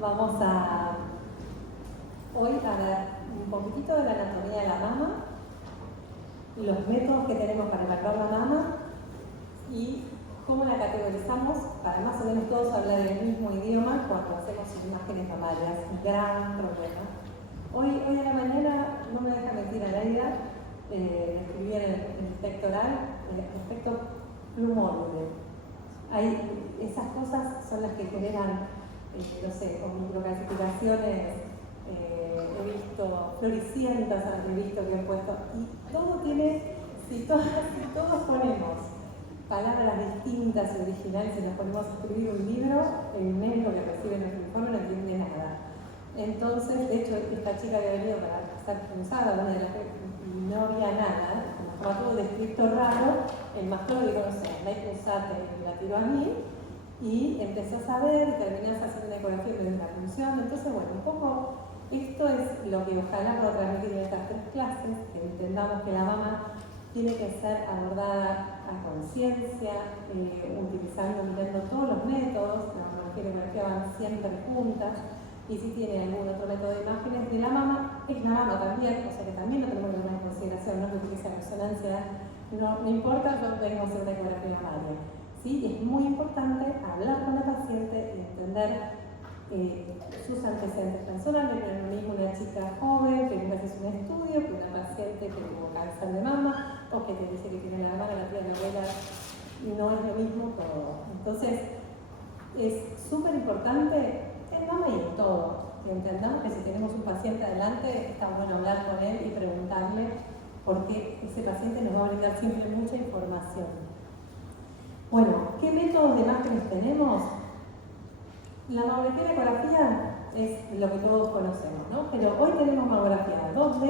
Vamos a hoy a ver un poquitito de la anatomía de la mama, los métodos que tenemos para evaluar la mama y cómo la categorizamos para más o menos todos hablar el mismo idioma cuando hacemos imágenes mamarias. Gran problema. Hoy a la mañana, no me deja mentir a la idea, escribí en el pectoral respecto plumóvide. Esas cosas son las que generan, no sé, con microcalcificaciones, he visto floricientas, he visto que han puesto, y todo tiene, si todos ponemos palabras distintas y originales y nos ponemos a escribir un libro, el médico que recibe nuestro informe no entiende nada. Entonces, de hecho, esta chica que ha venido para ser cruzada, una de las que no había nada, como estaba todo descrito raro, el mastólogo dijo, no sé, la cruzate y la tiró a mí, y empezó a saber y terminás haciendo una ecografía de la función. Entonces, bueno, un poco esto es lo que ojalá pueda transmitir en estas 3 clases, que entendamos que la mama tiene que ser abordada a conciencia, utilizando, mirando todos los métodos, la mamografía y la ecografía van siempre juntas, y si tiene algún otro método de imágenes de la mama, es la mama también, o sea que también lo tenemos que tomar en consideración, no que utiliza resonancia, no importa, yo vengo a hacer una ecografía mamaria. ¿Sí? Es muy importante hablar con la paciente y entender sus antecedentes personales. No es lo mismo una chica joven que nunca hace un estudio que una paciente que tuvo cáncer de mama o que te dice que tiene la hermana, la tía, la abuela. No es lo mismo todo. Entonces, es súper importante en mama y en todo. Que entendamos que si tenemos un paciente adelante, está bueno hablar con él y preguntarle, porque ese paciente nos va a brindar siempre mucha información. Bueno, ¿qué métodos de imágenes tenemos? La mamografía y la ecografía es lo que todos conocemos, ¿no? Pero hoy tenemos mamografía 2D,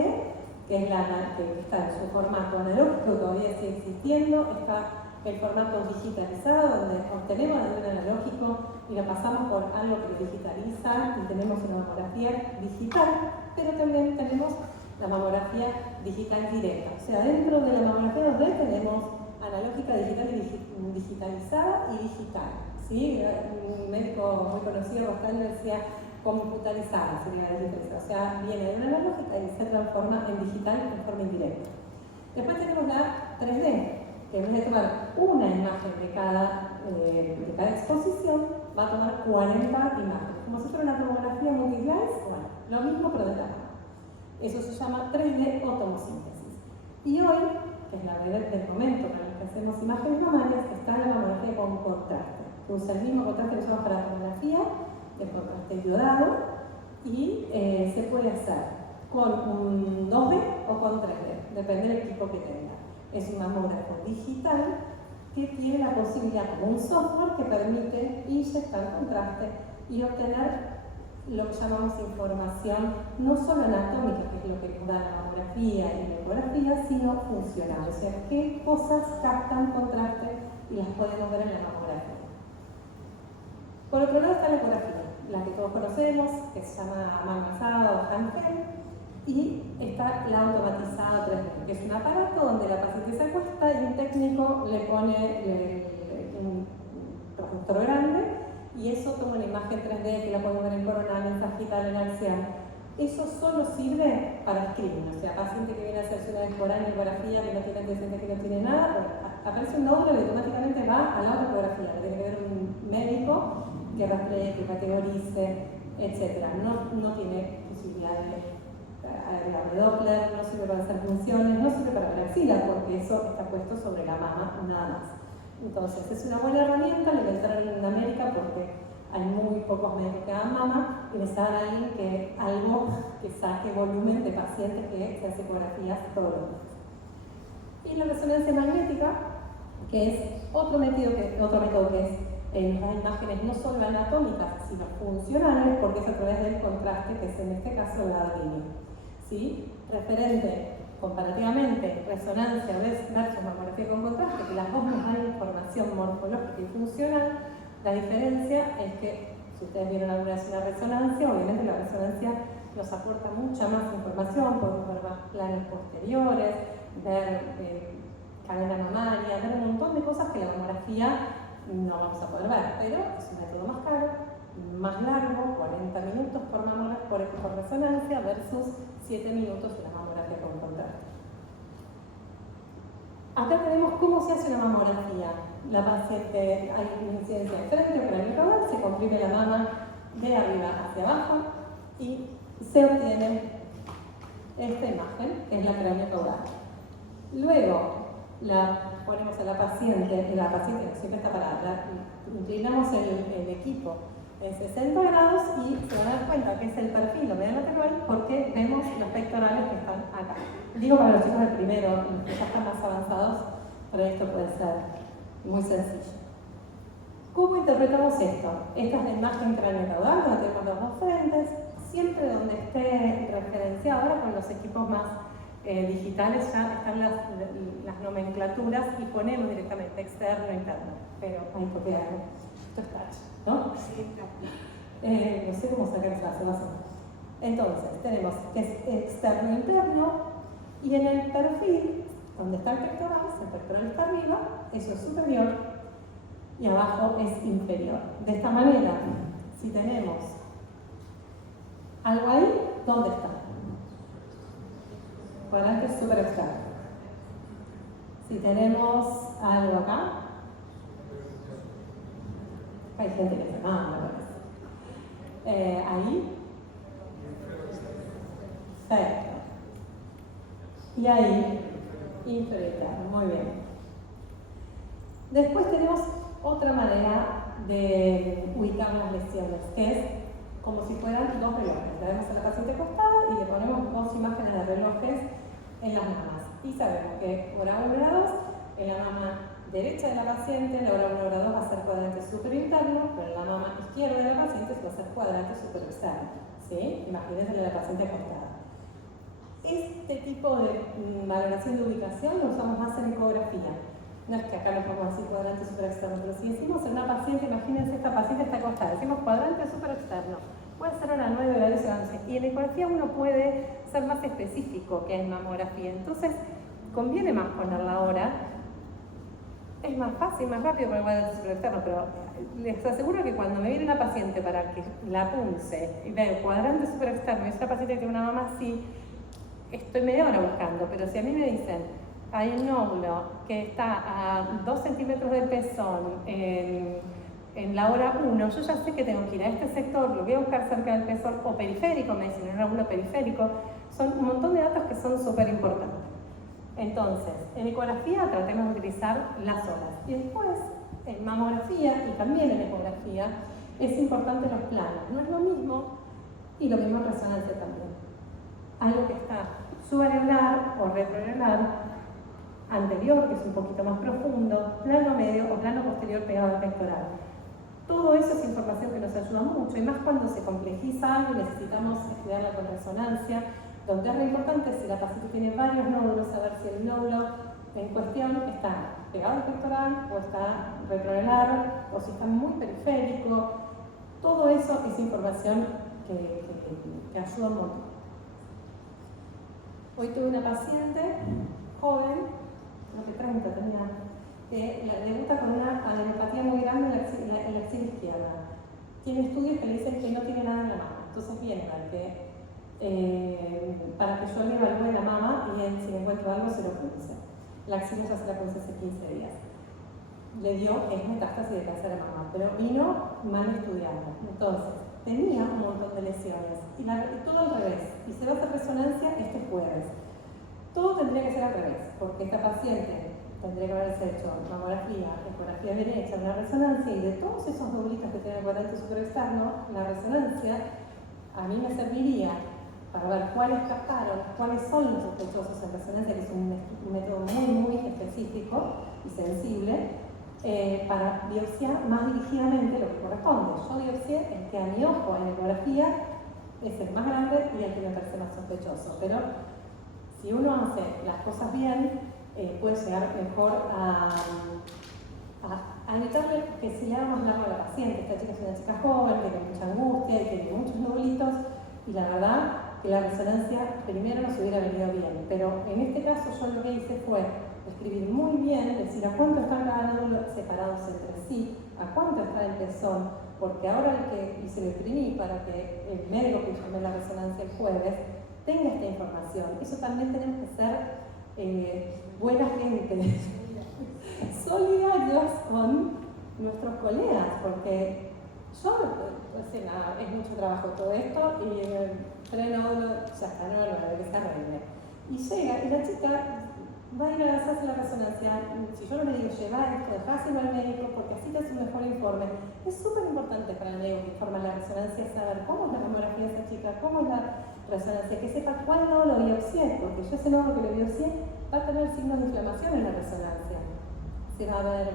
que es la que está en su formato analógico, que todavía sigue existiendo. Está el formato digitalizado, donde obtenemos el analógico y lo pasamos por algo que lo digitaliza y tenemos una mamografía digital, pero también tenemos la mamografía digital directa. O sea, dentro de la mamografía 2D tenemos analógica, digital y digitalizada y digital. ¿Sí? Un médico muy conocido, Pascal, decía computarizada, sería la digitalizada. O sea, viene de una analógica y se transforma en digital en forma indirecta. Después tenemos la 3D, que en vez de tomar una imagen de cada exposición, va a tomar 40 imágenes. Como si fuera una tomografía multislice, bueno, lo mismo pero de la mano. Eso se llama 3D o tomosíntesis. Y hoy, que es la verdad del momento para los que hacemos imágenes mamarias, está la mamografía con contraste. Usa el mismo contraste que usamos para la tomografía, el contraste iodado, y se puede hacer con un 2D o con 3D, depende del equipo que tenga. Es un mamógrafo digital que tiene la posibilidad, como un software, que permite inyectar contraste y obtener lo que llamamos información, no solo anatómica, que es lo que nos da la mamografía y la ecografía, sino funcional. O sea, qué cosas captan contraste y las podemos ver en la mamografía. Por otro lado está la ecografía, la que todos conocemos, que se llama Mangasada o Handheld, y está la automatizada 3D, que es un aparato donde la paciente se acuesta y un técnico le pone un proyector grande y eso toma una imagen 3D que la podemos ver en coronal, en sagital, en axial. Eso solo sirve para screening, o sea, paciente que viene a hacerse una ecografía que no tiene antecedentes, que no tiene nada, pues aparece un nódulo y automáticamente va a la otra ecografía, que tiene que ver un médico que rastree, que categorice, etc. No tiene posibilidad de Doppler, no sirve para hacer funciones, no sirve para ver axila, porque eso está puesto sobre la mama, nada más. Entonces, es una buena herramienta, le entraron en América porque hay muy pocos médicos que hagan mama y necesitan a alguien que saque volumen de pacientes que se hacen ecografías todos los días. Y la resonancia magnética, que es otro método que es en las imágenes no solo anatómicas, sino funcionales, porque es a través del contraste, que es en este caso la línea. ¿Sí? Referente comparativamente, resonancia versus mamografía con contraste, que las dos nos dan información morfológica y funcional. La diferencia es que, si ustedes vieron alguna vez una resonancia, obviamente la resonancia nos aporta mucha más información, podemos ver más planos posteriores, ver cadena mamaria, ver un montón de cosas que la mamografía no vamos a poder ver, pero es un método más caro, más largo, 40 40 minutos por resonancia versus 7 minutos en la mamografía con contraste. Acá tenemos cómo se hace una mamografía. La paciente, hay una incidencia de frente para el caudal, se comprime la mama de arriba hacia abajo y se obtiene esta imagen, que es la cranio caudal. Luego la ponemos a la paciente siempre está parada, inclinamos el equipo en 60 grados y se van a dar cuenta que es el perfil medial lateral porque vemos los pectorales que están acá. Digo para los chicos del primero, los que ya están más avanzados, para esto puede ser muy sencillo. ¿Cómo interpretamos esto? Esta es la imagen craneocaudal, donde tenemos los dos frentes, siempre donde esté referenciado. Ahora con los equipos más digitales ya están las nomenclaturas y ponemos directamente externo e interno, pero hay que copiarlo. Esto es touch, ¿no? No sé cómo sacar esa base. Entonces, tenemos que es externo e interno, y en el perfil, donde está el pectoral está arriba, eso es superior, y abajo es inferior. De esta manera, si tenemos algo ahí, ¿dónde está? Cuadrante super externo. Si tenemos algo acá, hay gente que dice, no parece. Ahí, perfecto. Y ahí, inferior, muy bien. Después tenemos otra manera de ubicar las lesiones, que es como si fueran dos relojes. La vemos a la paciente acostada y le ponemos dos imágenes de relojes en las mamas. Y sabemos que hora 1 y hora 2, en la mama derecha de la paciente, la hora 1 y hora 2 va a ser cuadrante superinterno, pero en la mama izquierda de la paciente va a ser cuadrante superexterno. ¿Sí? Imagínense la paciente acostada. Este tipo de valoración de ubicación lo usamos más en ecografía. No es que acá lo ponemos así cuadrante superexterno, pero si decimos en una paciente, imagínense esta paciente está acostada, decimos cuadrante superexterno, puede ser hora 9, hora 10, hora 11, y en ecografía uno puede ser más específico que en mamografía, entonces conviene más poner la hora, es más fácil, más rápido poner cuadrante superexterno, pero les aseguro que cuando me viene una paciente para que la punce y veo cuadrante superexterno y es una paciente que tiene una mama así, estoy media hora buscando, pero si a mí me dicen hay un nódulo que está a 2 centímetros del pezón en la hora 1, yo ya sé que tengo que ir a este sector, lo voy a buscar cerca del pezón o periférico, me dicen un nódulo periférico, son un montón de datos que son súper importantes. Entonces, en ecografía tratemos de utilizar las horas y después en mamografía y también en ecografía es importante los planos, no es lo mismo y lo mismo en resonancia también. Algo que está subareolar o retroareolar, anterior, que es un poquito más profundo, plano medio o plano posterior pegado al pectoral. Todo eso es información que nos ayuda mucho, y más cuando se complejiza algo y necesitamos estudiarla con resonancia, donde es re importante si la paciente tiene varios nódulos, saber si el nódulo en cuestión está pegado al pectoral o está retroareolar o si está muy periférico. Todo eso es información que ayuda un montón. Hoy tuve una paciente joven, creo que 30 tenía, que debuta con una adenopatía muy grande en la axila izquierda. Tiene estudios que le dicen que no tiene nada en la mama. Entonces viene para que yo le evalúe la mama y si le encuentro algo se lo pulse. La axila ya se la pulse hace 15 días. Le dio metástasis de cáncer de mama, pero vino mal estudiado. Entonces, tenía un montón de lesiones y todo al revés. Y se va a hacer resonancia este jueves. Todo tendría que ser al revés, porque esta paciente tendría que haberse hecho mamografía, ecografía derecha, una resonancia, y de todos esos doblitos que tiene el cuadrante superexterno, la resonancia a mí me serviría para ver cuáles captaron, cuáles son los sospechosos en resonancia, que es un método muy específico y sensible, para biopsiar más dirigidamente lo que corresponde. Yo biopsié el que a mi ojo en ecografía es el más grande y el que me parece más sospechoso, pero si uno hace las cosas bien, puede llegar mejor a evitarle que se le haga más largo a la paciente. Esta chica es una chica joven, tiene mucha angustia y tiene muchos nódulos, y la verdad que la resonancia primero nos hubiera venido bien. Pero en este caso yo lo que hice fue escribir muy bien, decir a cuánto están cada nódulo separados entre sí, a cuánto está el pezón, porque ahora y se lo imprimí para que el médico que llame la resonancia el jueves tenga esta información. Eso también tenemos que ser buena gente, solidarios con nuestros colegas, porque yo, es mucho trabajo todo esto, y freno, ya está, no, que se arregle. Y llega, y la chica va a ir a hacerse la resonancia. Si yo no le digo, lleva esto, dejáselo al médico, porque así te hace un mejor informe. Es súper importante para el médico que informa la resonancia saber cómo es la mamografía de esa chica, cómo es la resonancia, que sepa cuándo lo biopsié, porque yo ese nódulo que lo biopsié va a tener signos de inflamación en la resonancia. Se va a ver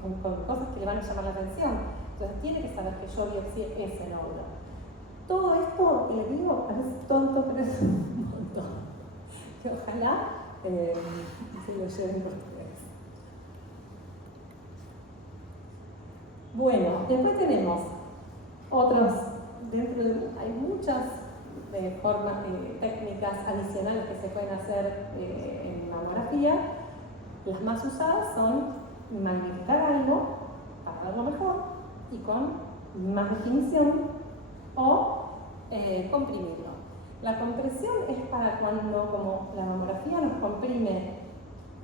con cosas que le van a llamar la atención. Entonces tiene que saber que yo biopsié ese nódulo. Todo esto que le digo parece tonto, pero es un montón. Que ojalá se lo lleven por ustedes. Bueno, después tenemos otros, hay muchas formas, técnicas adicionales que se pueden hacer en mamografía. Las más usadas son magnificar algo para verlo mejor y con más definición o comprimirlo. La compresión es para cuando, como la mamografía nos comprime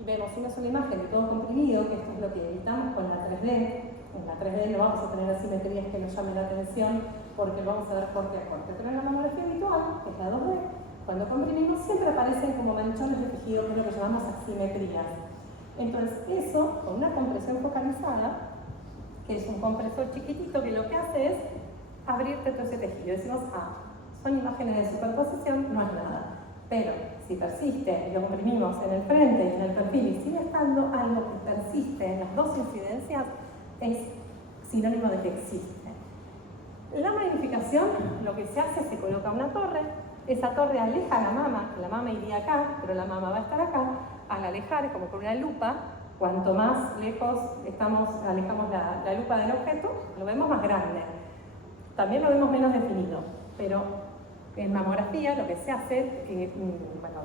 y vemos una sola imagen de todo comprimido, que esto es lo que evitamos con la 3D. En la 3D no vamos a tener asimetrías que nos llamen la atención porque lo vamos a ver corte a corte. Pero en la mamografía habitual, que es la 2D, cuando comprimimos siempre aparecen como manchones de tejido, que es lo que llamamos asimetrías. Entonces eso, con una compresión focalizada, que es un compresor chiquitito que lo que hace es abrirte todo ese tejido. Decimos, son imágenes de superposición, no es nada. Pero si persiste y lo comprimimos en el frente y en el perfil y sigue estando algo que persiste en las dos incidencias, es sinónimo de que existe. La magnificación, lo que se hace es se coloca una torre, esa torre aleja la mama iría acá, pero la mama va a estar acá. Al alejar, como con una lupa, cuanto más lejos alejamos la lupa del objeto, lo vemos más grande. También lo vemos menos definido, pero en mamografía lo que se hace,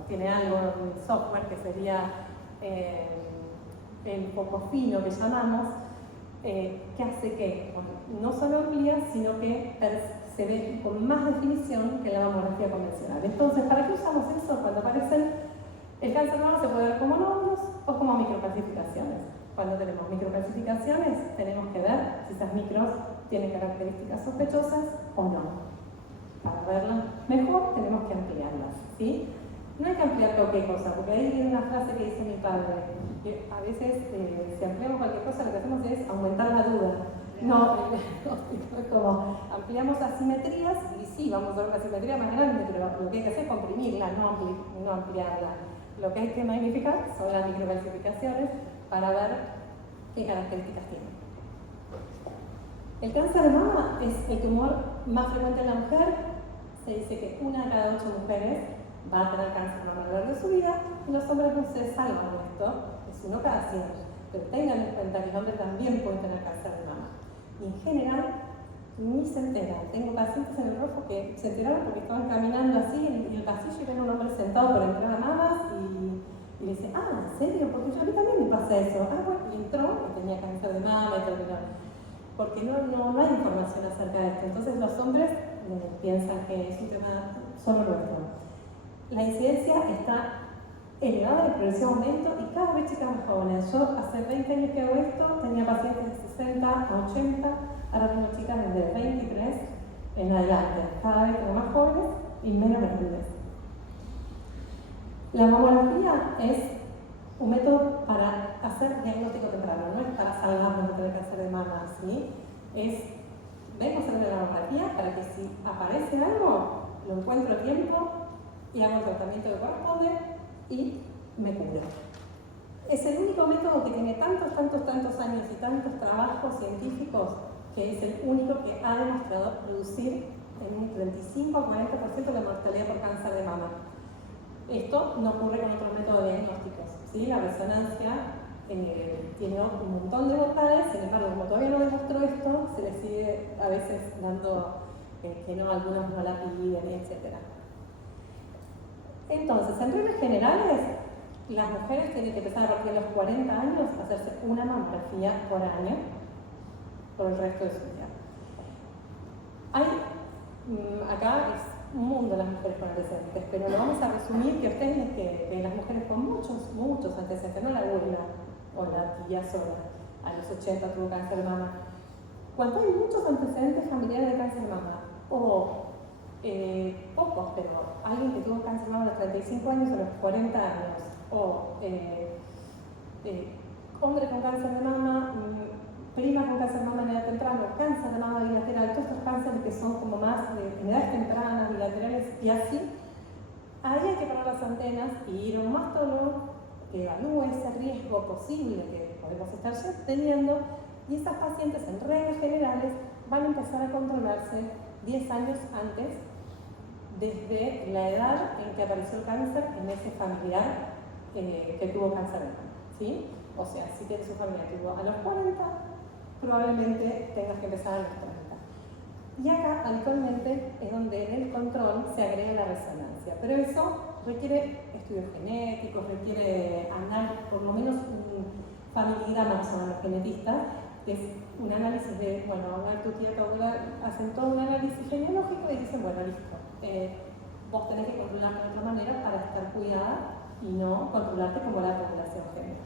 tiene algo, un software que sería el foco fino que llamamos, que hace que no solo amplía, sino que se ve con más definición que la mamografía convencional. Entonces, ¿para qué usamos eso? Cuando aparecen el cáncer de mama se puede ver como nódulos o como microcalcificaciones. Cuando tenemos microcalcificaciones, tenemos que ver si esas micros tienen características sospechosas o no. Para verlas mejor, tenemos que ampliarlas, ¿sí? No hay que ampliar cualquier cosa, porque ahí viene una frase que dice mi padre, que a veces si ampliamos cualquier cosa, lo que hacemos es aumentar la duda. No, es como ampliamos asimetrías y sí, vamos a ver una asimetría más grande, pero lo que hay que hacer es comprimirla, no ampliarla. Lo que hay que magnificar son las microcalcificaciones para ver qué características tienen. El cáncer de mama es el tumor más frecuente en la mujer. Se dice que 1 de cada 8 mujeres va a tener cáncer de mama a lo largo de su vida, y los hombres no se salvan de esto, es 1 cada 100. Pero tengan en cuenta que el hombre también puede tener cáncer de mama. Y en general, ni se enteran. Tengo pacientes en el rojo que se enteraron porque estaban caminando así en el pasillo y ven a un hombre sentado por entrar a mamas y le dice, ¿en serio? Porque a mí también me pasa eso. Bueno, y entró y tenía cáncer de mama y todo, porque no hay información acerca de esto. Entonces los hombres piensan que es un tema solo nuestro. La incidencia está elevada, el progresivo aumento y cada vez chicas más jóvenes. Yo hace 20 años que hago esto, tenía pacientes de 60 a 80, ahora tengo chicas desde 23 en adelante. Cada vez tengo más jóvenes y menos grandes. La mamografía es un método para hacer diagnóstico temprano, no es para salvarnos de tener cáncer de mama, ¿sí? Vengo a hacer la mamografía para que si aparece algo, lo encuentro a tiempo y hago el tratamiento que corresponde y me curo. Es el único método que tiene tantos años y tantos trabajos científicos que es el único que ha demostrado reducir en un 35 a 40% la mortalidad por cáncer de mama. Esto no ocurre con otros métodos diagnósticos, ¿sí? La resonancia tiene un montón de bondades, sin embargo, como todavía no demostró esto, se le sigue a veces dando que no, algunos no la piden, etc. Entonces, en reglas generales, las mujeres tienen que empezar a partir de los 40 años a hacerse una mamografía por año por el resto de su vida. Hay, acá es un mundo las mujeres con antecedentes, pero lo vamos a resumir que ustedes que las mujeres con muchos antecedentes, no la abuela o la tía sola, a los 80 tuvo cáncer de mama. Cuando hay muchos antecedentes familiares de cáncer de mama, o pocos, pero alguien que tuvo cáncer de mama a los 35 años o a los 40 años, o hombre con cáncer de mama, prima con cáncer de mama en edad temprana, cáncer de mama bilateral, todos estos cánceres que son como más en edades tempranas, bilaterales y así, ahí hay que parar las antenas y ir a un mastólogo que evalúe ese riesgo posible que podemos estar teniendo, y esas pacientes en reglas generales van a empezar a controlarse 10 años antes, desde la edad en que apareció el cáncer en ese familiar que tuvo cáncer de mama, ¿sí? O sea, si tienes un familiar que tuvo a los 40, probablemente tengas que empezar a los 30. Y acá, habitualmente, es donde en el control se agrega la resonancia. Pero eso requiere estudios genéticos, requiere por lo menos un familigrama, llaman los genetistas, que es un análisis de, bueno, una tutía tabular, hacen todo un análisis genealógico y dicen, bueno, listo, vos tenés que controlarte de otra manera para estar cuidada y no controlarte como la población general.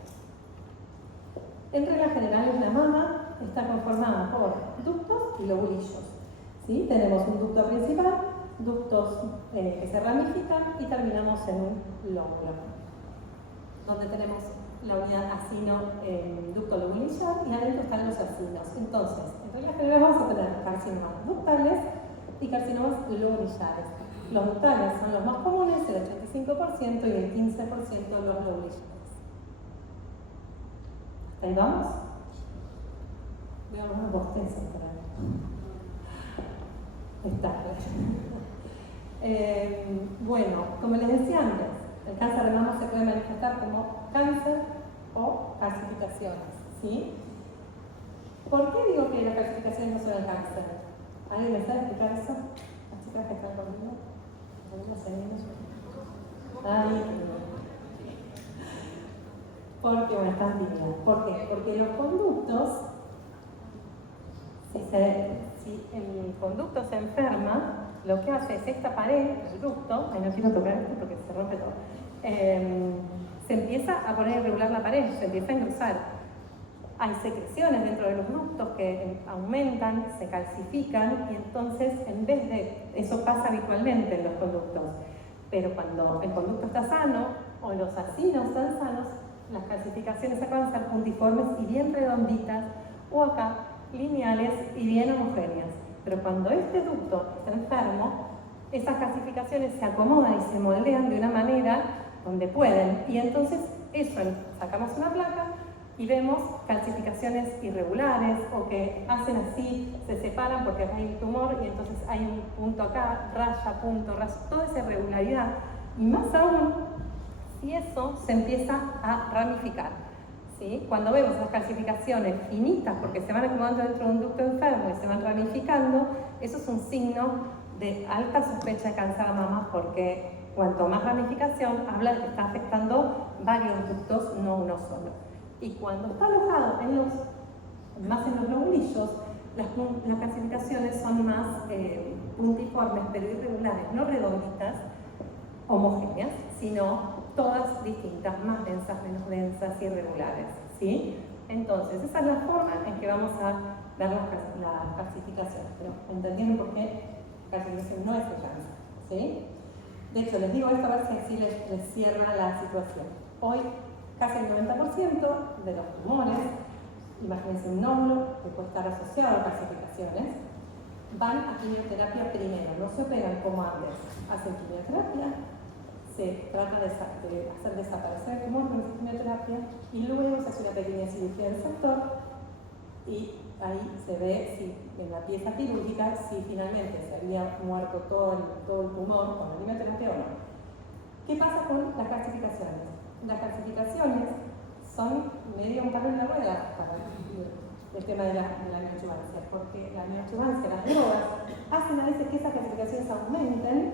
En reglas generales, la mama está conformada por ductos y lobulillos, ¿sí? Tenemos un ducto principal, ductos que se ramifican y terminamos en un lóbulo, donde tenemos la unidad acino ducto lobulillar y adentro están los acinos. Entonces, en reglas generales vamos a tener carcinomas ductales y carcinomas lobulillares. Los ductales son los más comunes, el 85%, y el 15% los lobulillares. ¿Ahí vamos? Veo algunos bostezos por ahí. Está. Bueno, como les decía antes, el cáncer de mama se puede manifestar como cáncer o calcificaciones, ¿sí? ¿Por qué digo que las calcificaciones no son el cáncer? ¿Alguien me sabe explicar eso? Las chicas que están conmigo. Porque, bueno, están tímidas. ¿Por qué? Porque los conductos, si el conducto se enferma, lo que hace es esta pared, el ducto, no quiero tocar esto porque se rompe todo, se empieza a poner irregular la pared, se empieza a engrosar. Hay secreciones dentro de los ductos que aumentan, se calcifican, y entonces, en vez de, eso pasa habitualmente en los conductos, pero cuando el conducto está sano o los acinos están sanos, las calcificaciones acaban de ser puntiformes y bien redonditas, o acá lineales y bien homogéneas. Pero cuando este ducto está enfermo, esas calcificaciones se acomodan y se moldean de una manera donde pueden, y entonces eso, sacamos una placa y vemos calcificaciones irregulares o que hacen así, se separan porque acá hay un tumor y entonces hay un punto acá, raya, punto, raya, toda esa irregularidad. Y más aún, si eso se empieza a ramificar, ¿sí? Cuando vemos esas calcificaciones finitas porque se van acomodando dentro de un ducto enfermo y se van ramificando, eso es un signo de alta sospecha de cáncer de mama, porque cuanto más ramificación, habla de que está afectando varios ductos, no uno solo. Y cuando está alojado más en los lobulillos, las calcificaciones son más puntiformes, pero irregulares, no redonditas, homogéneas, sino todas distintas, más densas, menos densas, irregulares, ¿sí? Entonces, esa es la forma en que vamos a ver las calcificaciones, pero entendiendo por qué calcificación no es el cáncer, ¿sí? De hecho, les digo esto a ver si así les cierra la situación. Hoy, casi el 90% de los tumores, imagínense un nódulo que puede estar asociado a calcificaciones, van a quimioterapia primero, no se operan como antes. Hacen quimioterapia, se trata de hacer desaparecer el tumor con esa quimioterapia y luego se hace una pequeña cirugía del sector y ahí se ve si en la pieza quirúrgica si finalmente se había muerto todo el tumor con la quimioterapia o no. ¿Qué pasa con las calcificaciones? Las calcificaciones son medio un palo en la rueda para el tema de la neoadjuvancia, porque la neoadjuvancia, las drogas, hacen a veces que esas calcificaciones aumenten,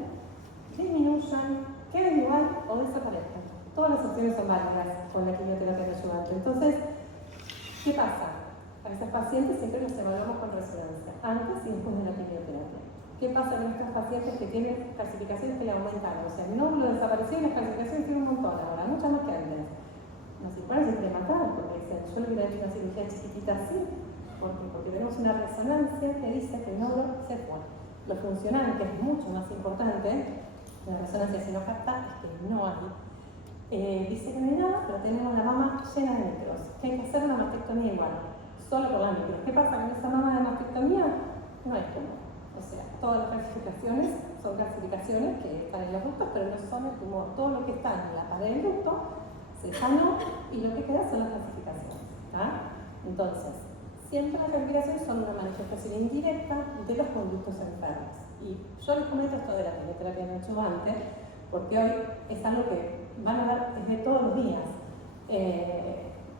disminuyan, queden igual o desaparezcan. Todas las opciones son válidas con la quimioterapia neoadjuvante. Entonces, ¿qué pasa? A esos pacientes siempre los evaluamos con resonancia, antes y después de la quimioterapia. ¿Qué pasa con estos pacientes que tienen calcificaciones que le aumentaron? O sea, el nódulo desapareció y las calcificaciones tienen un montón ahora, muchas más que antes. Los psicólogos se quieren matar porque dicen, yo le hubiera hecho una cirugía chiquitita así. ¿Por qué? Porque tenemos una resonancia que dice que el nódulo se fue. Lo funcional, que es mucho más importante, la resonancia si no capta, es que no hay. Dice que no hay nada, pero tenemos la mama llena de micros, que hay que hacer una mastectomía igual, solo por las micros. ¿Qué pasa con esa mama de mastectomía? No hay tumor. O sea, todas las calcificaciones son calcificaciones que están en los ductos, pero no son el tumor. Todo lo que está en la pared del ducto se sanó y lo que queda son las calcificaciones. Entonces, siempre las calcificaciones son una manifestación indirecta de los conductos enfermos. Y yo les comento esto de la quimioterapia neoadyuvante porque hoy es algo que van a ver desde todos los días.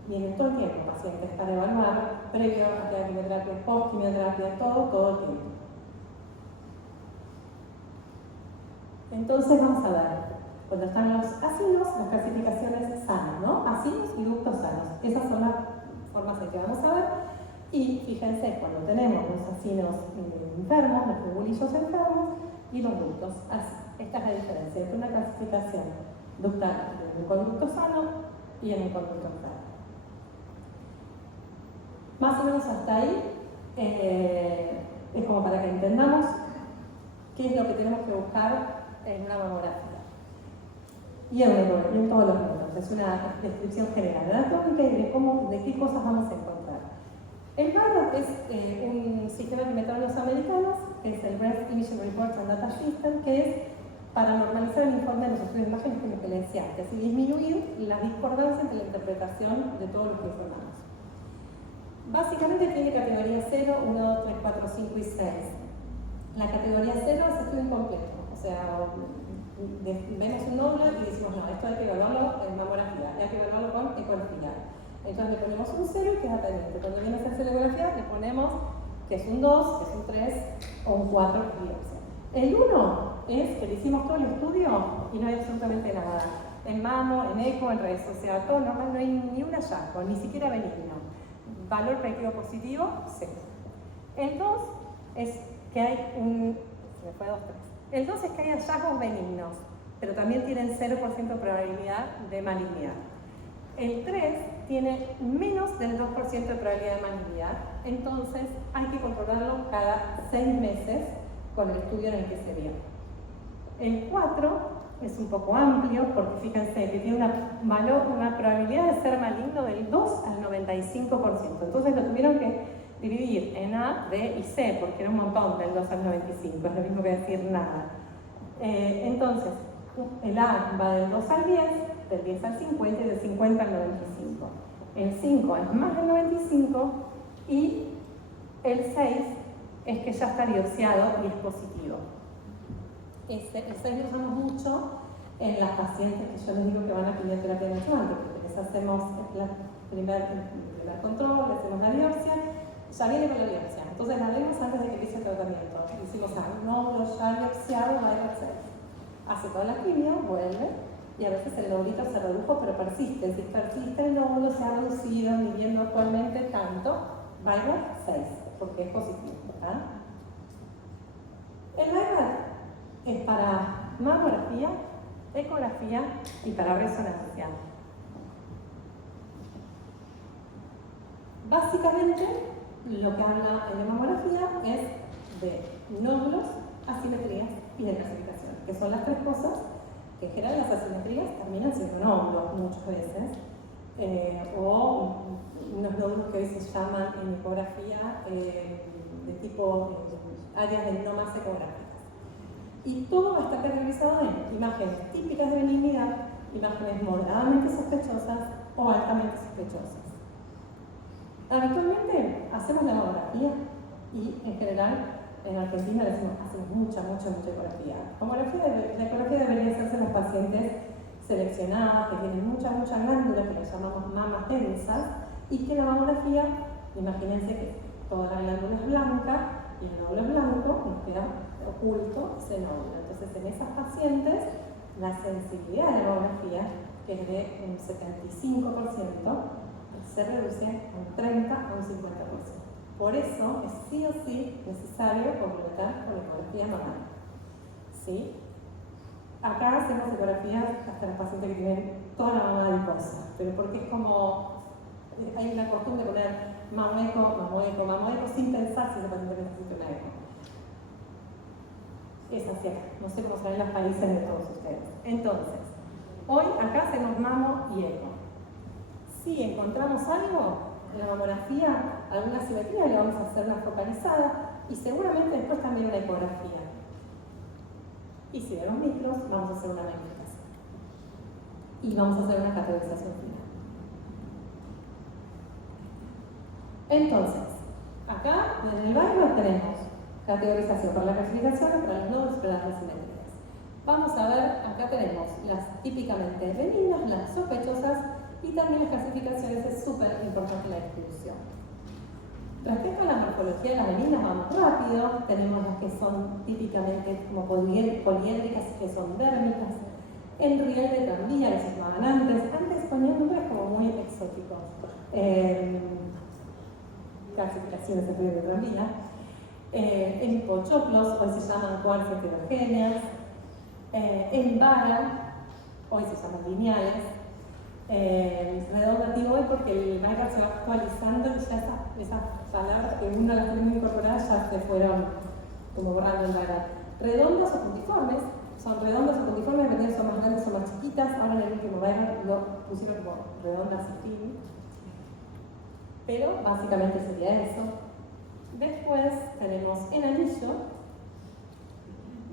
Vienen todo el tiempo pacientes para evaluar previo a la quimioterapia, post quimioterapia, todo el tiempo. Entonces vamos a ver, cuando están los acinos, las calcificaciones sanas, ¿no? Acinos y ductos sanos. Esas son las formas en que vamos a ver. Y fíjense, cuando tenemos los acinos enfermos, los tubulillos enfermos y los ductos, así. Esta es la diferencia entre una calcificación ductal en un conducto sano y en un conducto enfermo. Más o menos hasta ahí es como para que entendamos qué es lo que tenemos que buscar en una mamografía y en todos los métodos. Es una descripción general anatómica y de qué cosas vamos a encontrar. El BARDA es un sistema que inventaron los americanos, que es el Breast Imaging Reports and Data System, que es para normalizar el informe de los estudios de imágenes, como que le decía antes, y disminuir la discordancia entre la interpretación de todo lo que informamos. Básicamente tiene categoría 0, 1, 2, 3, 4, 5 y 6. La categoría 0 es estudio incompleto, o sea, vemos un nódulo y decimos, no, esto hay que evaluarlo en mamografía, hay que evaluarlo con ecografía. Entonces le ponemos un 0 y queda pendiente. Cuando viene a hacerse la ecografía, le ponemos que es un 2, que es un 3 o un 4 biopsia. El 1 es que le hicimos todo el estudio y no hay absolutamente nada. En mamo, en eco, en redes, o sea, todo normal, no hay ni un hallazgo, ni siquiera benigno. Valor predictivo positivo, 0. El 2 es que hay un... Se me fue 2, 3. El 2 es que hay hallazgos benignos, pero también tienen 0% de probabilidad de malignidad. El 3 tiene menos del 2% de probabilidad de malignidad, entonces hay que controlarlo cada 6 meses con el estudio en el que se vio. El 4 es un poco amplio porque fíjense que tiene una probabilidad de ser maligno del 2 al 95%. Entonces lo tuvieron que dividir en A, B y C porque era un montón del 2 al 95, es lo mismo que decir nada. Entonces, el A va del 2 al 10, del 10 al 50 y del 50 al 95. El 5 es más del 95 y el 6 es que ya está biopsiado y es positivo. El 6 lo usamos mucho en las pacientes que yo les digo que van a quimioterapia neoadyuvante, porque les hacemos el primer control, le hacemos la biopsia, ya viene con la biopsia. Entonces la vemos antes de que empiece el tratamiento. Decimos, un nódulo ya biopsiado va a ir al 6. Hace toda la quimio, vuelve, y a veces el nódulito se redujo, pero persiste. Si persiste el nódulo, se ha reducido, midiendo actualmente tanto, va a ir al 6, porque es positivo. El VIRAD es para mamografía, ecografía y para resonancia. Básicamente, lo que habla en la mamografía es de nódulos, asimetrías y de calcificación, que son las tres cosas que en general las asimetrías terminan siendo nódulos muchas veces, o unos nódulos que hoy se llaman en ecografía de tipo áreas de no más ecográficas. Y todo va a estar categorizado en imágenes típicas de benignidad, imágenes moderadamente sospechosas o altamente sospechosas. Habitualmente hacemos la mamografía y en general en Argentina hacemos mucha ecografía. La ecografía debería hacerse en los pacientes seleccionados que tienen mucha glándula, que las llamamos mamas densas, y que la mamografía, imagínense que toda la glándula es blanca y el nódulo es blanco, nos queda oculto ese nódulo. Entonces en esas pacientes la sensibilidad de la mamografía, que es de un 75%, se reduce un 30 a un 50%. Por eso es sí o sí necesario complementar con ecografía mamária. ¿Sí? Acá hacemos ecografías hasta los pacientes que tienen toda la mama adiposa, pero porque es como, hay una costumbre de poner mamoeco, sin pensar si ese paciente necesita una eco. Es así acá, no sé cómo serán los países de todos ustedes. Entonces, hoy acá hacemos mamo y eco. Si encontramos algo en la mamografía, alguna simetría, le vamos a hacer una focalizada y seguramente después también una ecografía. Y si vemos micros, vamos a hacer una magnificación. Y vamos a hacer una categorización final. Entonces, acá en el barrio tenemos categorización para la clasificación, para los nódulos y para las asimetrías. Vamos a ver, acá tenemos las típicamente benignas, las sospechosas y también las clasificaciones, es súper importante la distribución. Respecto a la morfología de las benignas, vamos rápido. Tenemos las que son típicamente como poliédricas, que son dérmicas. En riel de tranvía, las llamaban antes. Antes ponían nombres como muy exóticos. Clasificaciones en riel de tranvía. En pochoclos, hoy se llaman coarcas heterogéneas. En vara, hoy se llaman lineales. Redonda digo hoy porque el Viral se va actualizando y ya esas palabras que uno las tiene incorporadas ya se fueron como borrando en Viral. Redondas o puntiformes, son redondas o puntiformes, dependiendo si son más grandes o más chiquitas. Ahora en el último Viral lo pusieron como redondas y fin, pero básicamente sería eso. Después tenemos en anillo,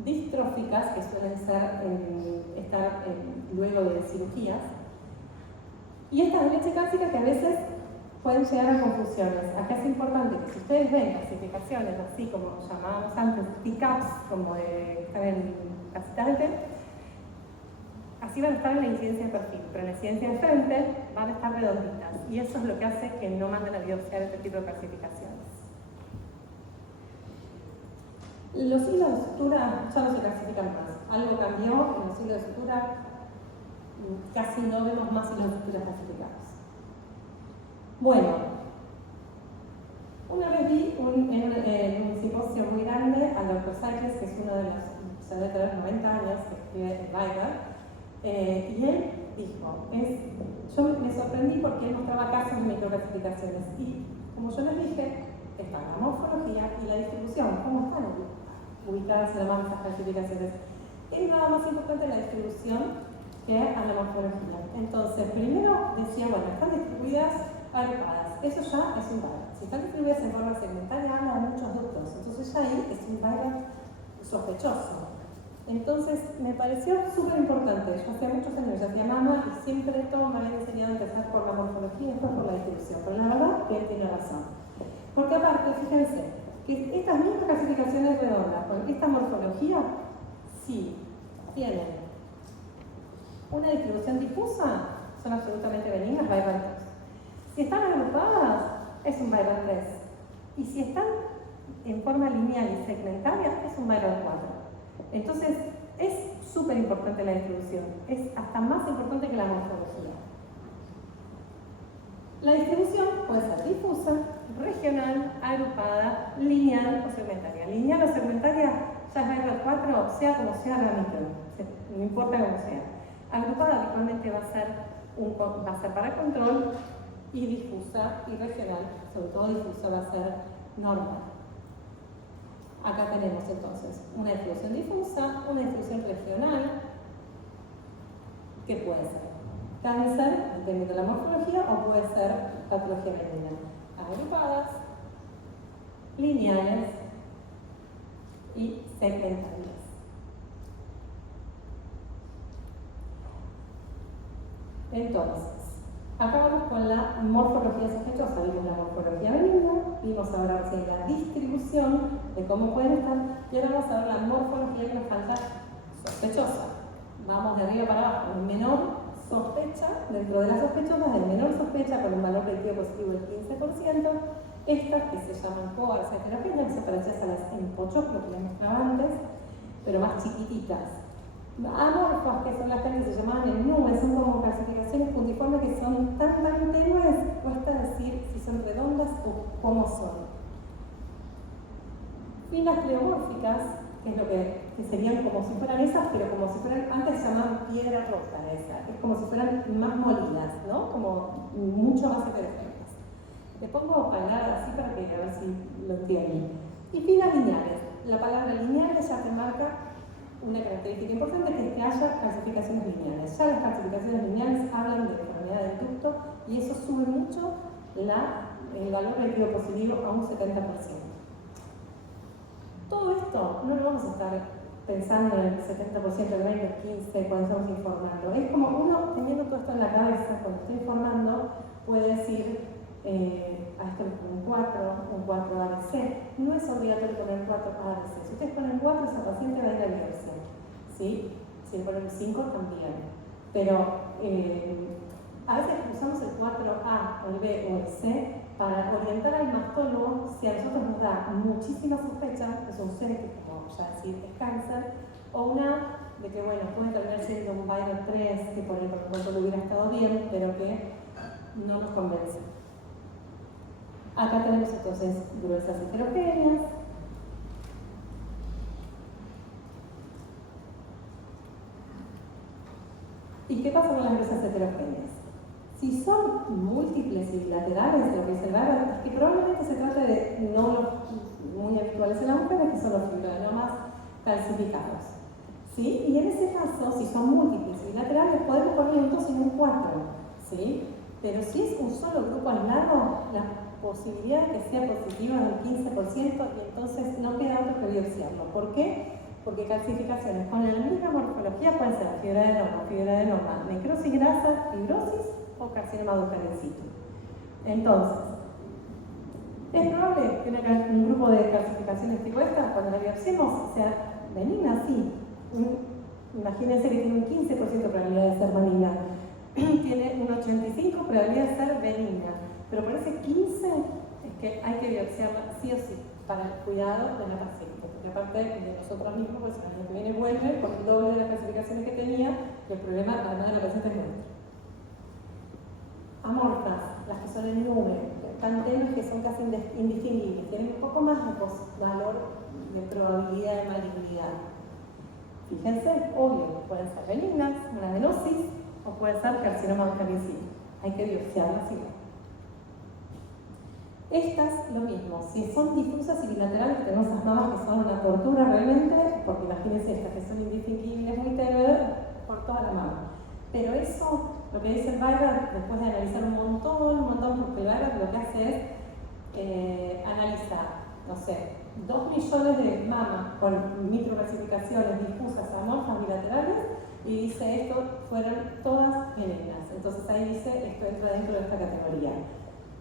distróficas, que suelen estar luego de cirugías. Y estas de leche cálcica que a veces pueden llegar a confusiones. Acá es importante que si ustedes ven clasificaciones así como llamábamos antes, TCAPs, como de estar en casitas de té, así van a estar en la incidencia de perfil, pero en la incidencia de frente van a estar redonditas. Y eso es lo que hace que no manden a biopsiar este tipo de clasificaciones. Los hilos de sutura ya no se clasifican más. Algo cambió en los hilos de sutura. Casi no vemos más hilos de sutura clasificados. Bueno, una vez vi en un simposio muy grande al Dr. Cycles, que es uno de los, se debe tener 90 años, que escribe en Viral, y él dijo, yo me sorprendí porque él mostraba casos de microclasificaciones y, como yo les dije, está la morfología y la distribución, cómo están ubicadas en la mano esas clasificaciones. Es nada más importante la distribución que a la morfología. Entonces, primero decía, bueno, están distribuidas agrupadas. Eso ya es un viral. Si están distribuidas en forma segmentaria, habla de muchos ductos. Entonces ya ahí es un viral sospechoso. Entonces, me pareció súper importante. Yo hacía muchos años, ya hacía mama y siempre todo me había enseñado a empezar por la morfología y después por la distribución. Pero la verdad que él tiene razón. Porque aparte, fíjense, que estas mismas clasificaciones redondas, con esta morfología, sí, tienen una distribución difusa, son absolutamente benignas, viral 2. Si están agrupadas, es un viral 3. Y si están en forma lineal y segmentaria, es un viral 4. Entonces, es súper importante la distribución. Es hasta más importante que la morfología. La distribución puede ser difusa, regional, agrupada, lineal o segmentaria. Lineal o segmentaria ya es viral 4, sea como sea la micro, no importa cómo sea. Agrupada habitualmente va a ser para control y difusa y regional, sobre todo difusa, va a ser normal. Acá tenemos entonces una distribución difusa, una distribución regional, que puede ser cáncer, dependiendo de la morfología, o puede ser patología benigna. Agrupadas, lineales y segmentarias. Entonces, acá vamos con la morfología sospechosa. Vimos la morfología benigna, vimos ahora la distribución de cómo pueden estar, y ahora vamos a ver la morfología que nos falta sospechosa. Vamos de arriba para abajo, el menor sospecha, dentro de las sospechosas, el menor sospecha con un valor predictivo positivo del 15%, estas que se llaman coarcas heterogéneas, que se parecen a las en pochoclo que les mostraba antes, pero más chiquititas. Amorfas, que son las que se llamaban en nubes, son como clasificaciones puntiformes que son tan tenues, cuesta decir si son redondas o cómo son. Finas pleomórficas, que es lo que serían como si fueran esas, pero como si fueran, antes se llamaban piedra roja esa, es como si fueran más molidas, ¿no? Como mucho más heterogéneas. Le pongo palabras así para que a ver si lo entienden. Y finas lineales. La palabra lineal ya te marca una característica importante, que es que haya calcificaciones lineales. Ya las calcificaciones lineales hablan de enfermedad del ducto y eso sube mucho el valor líquido positivo a un 70%. Todo esto no lo vamos a estar pensando en el 70%, el 20, el 15%, cuando estamos informando. Es como uno, teniendo todo esto en la cabeza, cuando está informando, puede decir a esto le ponen 4 ABC. No es obligatorio poner 4 ABC. Si ustedes ponen 4, esa paciente va a ir a biopsia. ¿Sí? Si le ponen 5, también. Pero a veces usamos el 4A o el B o el C para orientar al mastólogo si a nosotros nos da muchísima sospecha, es un C, que como ya decir es cáncer, o una de que, bueno, puede terminar siendo un Viral 3, que por el protocolo hubiera estado bien, pero que no nos convence. Acá tenemos entonces gruesas heterogéneas. ¿Y qué pasa con las gruesas heterogéneas? Si son múltiples y bilaterales, lo que es el Viral, es que probablemente se trata de no los muy habituales en las mujeres, que son los fibroadenomas calcificados. ¿Sí? Y en ese caso, si son múltiples y bilaterales, podemos poner un 2 y un 4. ¿Sí? Pero si es un solo grupo aislado, la posibilidad de que sea positiva es un 15% y entonces no queda otro que biopsiarlo. ¿Por qué? Porque calcificaciones con la misma morfología pueden ser fibroadenoma, necrosis grasa, fibrosis o carcinoma ductal in situ. Entonces, ¿es probable que un grupo de calcificaciones tipo esta, cuando la biopsiemos, sea benigna? Sí. Imagínense que tiene un 15% de probabilidad de ser maligna. Tiene un 85% probabilidad de ser benigna. Pero por ese 15% es que hay que biopsiarla sí o sí para el cuidado de la paciente. Porque aparte de nosotros mismos, pues el año que viene vuelve con el doble de las clasificaciones que tenía y el problema además de la paciente es nuestro. Amorfas, las que son en nube, tan tenues que son casi indistinguibles, tienen un poco más de valor de probabilidad de malignidad. Fíjense, obvio, pueden ser benignas, una adenosis o puede ser carcinoma ductal in situ. Hay que biopsiarlas igual. Estas, lo mismo, si son difusas y bilaterales, tenemos esas mamas que son una tortura realmente, porque imagínense estas que son indistinguibles, muy tenues, por toda la mama. Pero eso, lo que dice el Viral, después de analizar un montón, porque el Viral lo que hace es analizar, no sé, 2 millones de mamas con microclasificaciones difusas, amorfas, bilaterales, y dice esto fueron todas benignas. Entonces ahí dice esto entra dentro de esta categoría.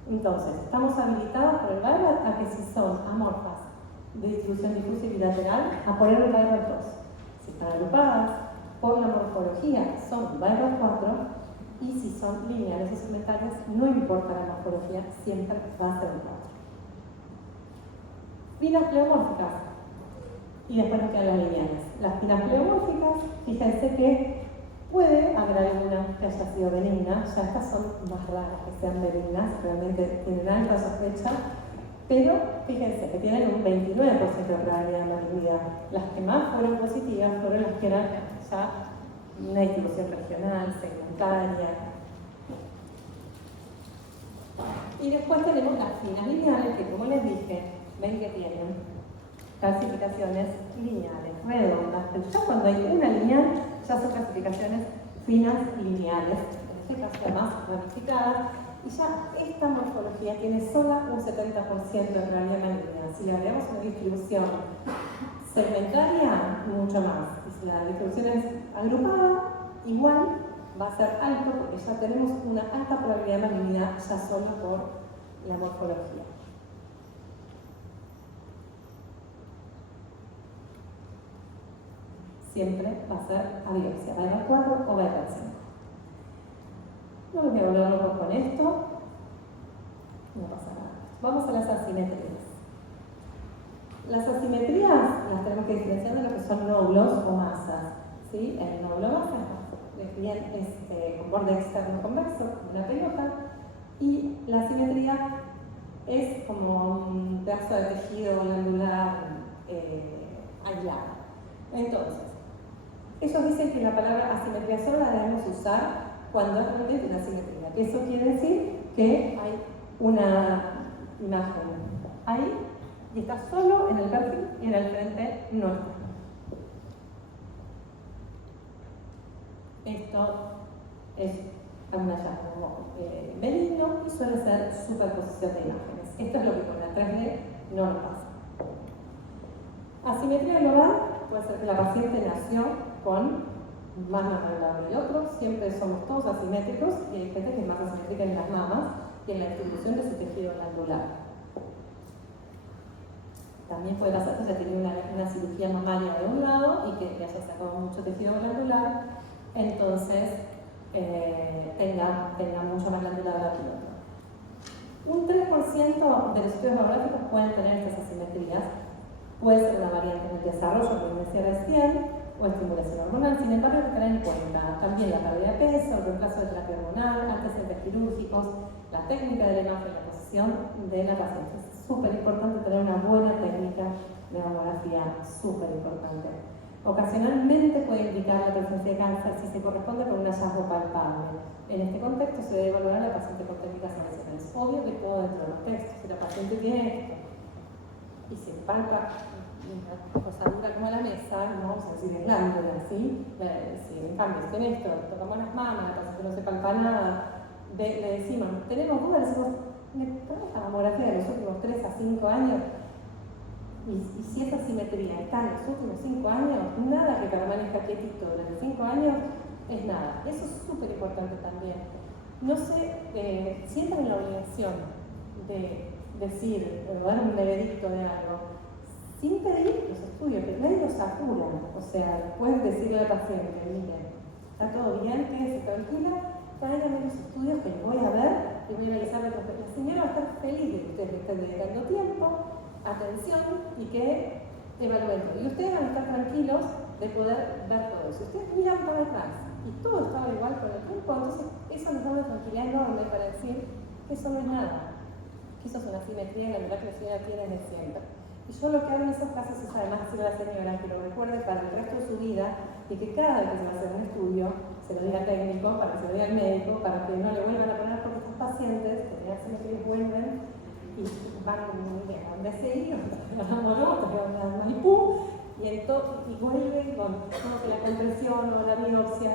Entonces, estamos habilitados por el Viral a que si son amorfas de distribución difusa y bilateral, a poner el Viral 2. Si están agrupadas por la morfología, son Viral 4, y si son lineales o segmentales, no importa la morfología, siempre va a ser un 4. Pinas pleomórficas, y después nos quedan las lineales. Las pinas pleomórficas, fíjense que puede haber alguna que haya sido benigna, ya estas son más raras que sean benignas, realmente tienen alta sospecha, pero fíjense que tienen un 29% de probabilidad de malignidad. Las que más fueron positivas fueron las que eran ya una distribución regional, segmentaria. Y después tenemos las finas lineales, que como les dije, ven que tienen clasificaciones lineales, redondas, pero ya cuando hay una lineal, ya son clasificaciones finas lineales, en este caso más ramificadas, y ya esta morfología tiene sola un 70% de probabilidad de malignidad. Si le agregamos una distribución segmentaria, mucho más. Y si la distribución es agrupada, igual va a ser alto, porque ya tenemos una alta probabilidad de malignidad ya solo por la morfología. Siempre va a ser a biopsia, Viral 4 o Viral 5. No me voy a volver loco con esto, no pasa nada. Vamos a las asimetrías. Las asimetrías las tenemos que diferenciar de lo que son nódulos o masas. ¿sí? El nódulo base es con borde externo convexo, como una pelota, y la asimetría es como un pedazo de tejido glandular aislado. Entonces, ellos dicen que la palabra asimetría solo la debemos usar cuando es realmente una asimetría. Eso quiere decir que hay una imagen ahí y está solo en el perfil y en el frente no está. Esto es un hallazgo benigno y suele ser superposición de imágenes. Esto es lo que con la 3D no nos pasa. Asimetría global puede ser que la paciente nació con más mama de un lado y el otro, siempre somos todos asimétricos y hay gente que es más asimétrica en las mamas y en la distribución de su tejido glandular. También puede pasar que haya tenido una cirugía mamaria de un lado y que le haya sacado mucho tejido glandular, entonces tenga mucho más glandular que el otro. Un 3% de los estudios mamográficos pueden tener estas asimetrías. Puede ser una variante en el desarrollo, como decía recién, o estimulación hormonal. Sin embargo, hay que tener en cuenta también la pérdida de peso, el reemplazo de terapia hormonal, antecedentes quirúrgicos, la técnica de la imagen y la posición de la paciente. Es súper importante tener una buena técnica de mamografía, súper importante. Ocasionalmente puede indicar la presencia de cáncer si se corresponde con un hallazgo palpable. En este contexto se debe valorar a la paciente con técnicas adicionales. Obvio que todo dentro de los textos. Si la paciente tiene esto y se palpa una cosa dura como la mesa, no vamos a decir de glándula, ¿sí? Si en cambio si tiene esto, tocamos las mamas, la paciente no se palpa nada, le decimos, tenemos dudas, le decimos, ¿tenemos la mamografía de los últimos 3 a 5 años? Y si esa simetría está en los últimos 5 años, nada que permanezca quietito durante 5 años es nada. Eso es súper importante también. No se sientan en la obligación de decir, o dar un veredicto de algo, sin pedir los estudios, que nadie los apura. O sea, pueden decirle al paciente, miren, está todo bien, quédese tranquila, tráiganme los estudios que los voy a ver y voy a realizar la prospectiva. La señora va a estar feliz de que ustedes le estén dedicando tiempo, atención y que evalúen todo. Y ustedes van a estar tranquilos de poder ver todo eso. Ustedes miran para atrás y todo estaba igual con el tiempo, entonces eso nos da una tranquilidad enorme para decir que eso no es nada, que eso es una simetría glandular que la señora tiene desde siempre. Y yo lo que hago en esos casos es además decirle a la señora que lo recuerde para el resto de su vida y que cada vez que se va a hacer un estudio se lo diga al técnico, para que se lo diga al médico, para que no le vuelvan a poner, porque estos pacientes que tienen asimetrías vuelven y van a un DCI, a la morota, a una Malipú, y vuelven con como que la compresión o la biopsia,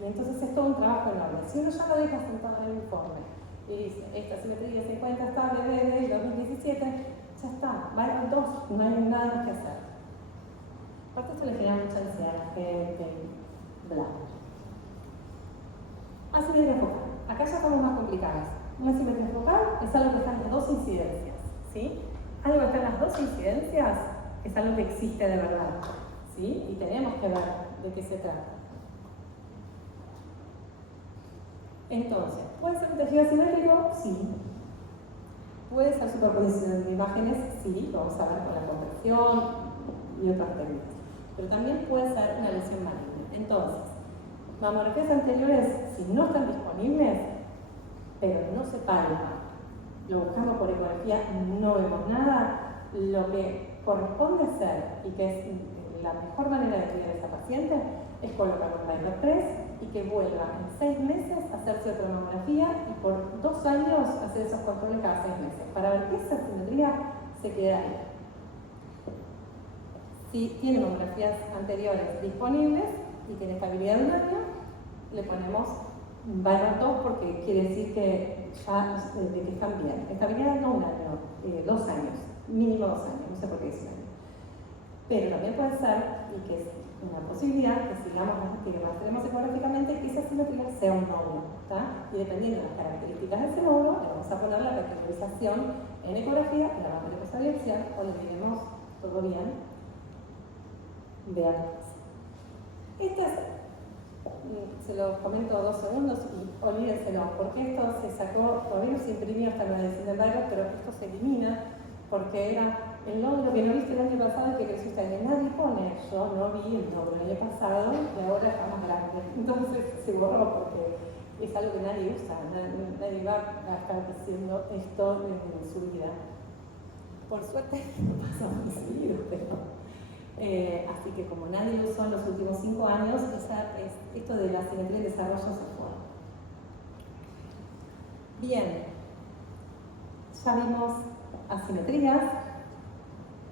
y entonces es todo un trabajo enorme. Si uno ya lo deja sentado en el informe y dice, esta asimetría se encuentra estable desde el 2017, ya está, van 2, no hay nada más que hacer. Aparte esto le genera mucha ansiedad a la gente, bla. Asimetría focal. Acá ya estamos más complicadas. Una asimetría focal es algo que está en las dos incidencias, ¿sí? Algo que está en las dos incidencias es algo que existe de verdad, ¿sí? Y tenemos que ver de qué se trata. Entonces, ¿puede ser un tejido asimétrico? Sí. ¿Puede ser superposición de imágenes? Sí, lo vamos a ver con la compresión y otras técnicas. Pero también puede ser una lesión maligna. Entonces, mamografías anteriores, si no están disponibles, pero no se palpa, lo buscamos por ecografía, no vemos nada, lo que corresponde hacer y que es la mejor manera de cuidar a esa paciente es colocar un Viper 3 y que vuelva en 6 meses a hacerse otra mamografía y por 2 años hacer esos controles cada 6 meses para ver que esa asimetría se queda ahí. Si tiene mamografías anteriores disponibles y tiene estabilidad de un año, le ponemos Viper 2 porque quiere decir que ya que están bien. Estabilidad no un año, 2 años, mínimo 2 años, no sé por qué es un año. Pero también puede ser, y que es una posibilidad, que sigamos, que lo mostremos ecográficamente y que esa asimetría sea un nódulo, ¿tá? Y dependiendo de las características de ese nódulo, le vamos a poner la categorización en ecografía y la vamos a poner biopsia o le diremos todo bien. Vean. Estas, se los comento 2 segundos y olvídenselo, porque esto se sacó, todavía no se imprimió hasta la edición del Viper, pero esto se elimina porque era el nódulo que no viste el año pasado y que creció este año. Nadie pone, yo no vi el nódulo el año pasado y ahora está más grande. Entonces se borró porque es algo que nadie usa, nadie va a estar diciendo esto en su vida. Por suerte no pasa muy seguido, pero así que como nadie lo usó en los últimos 5 años, esto de la simetría y desarrollo se fue. Bien, ya vimos asimetrías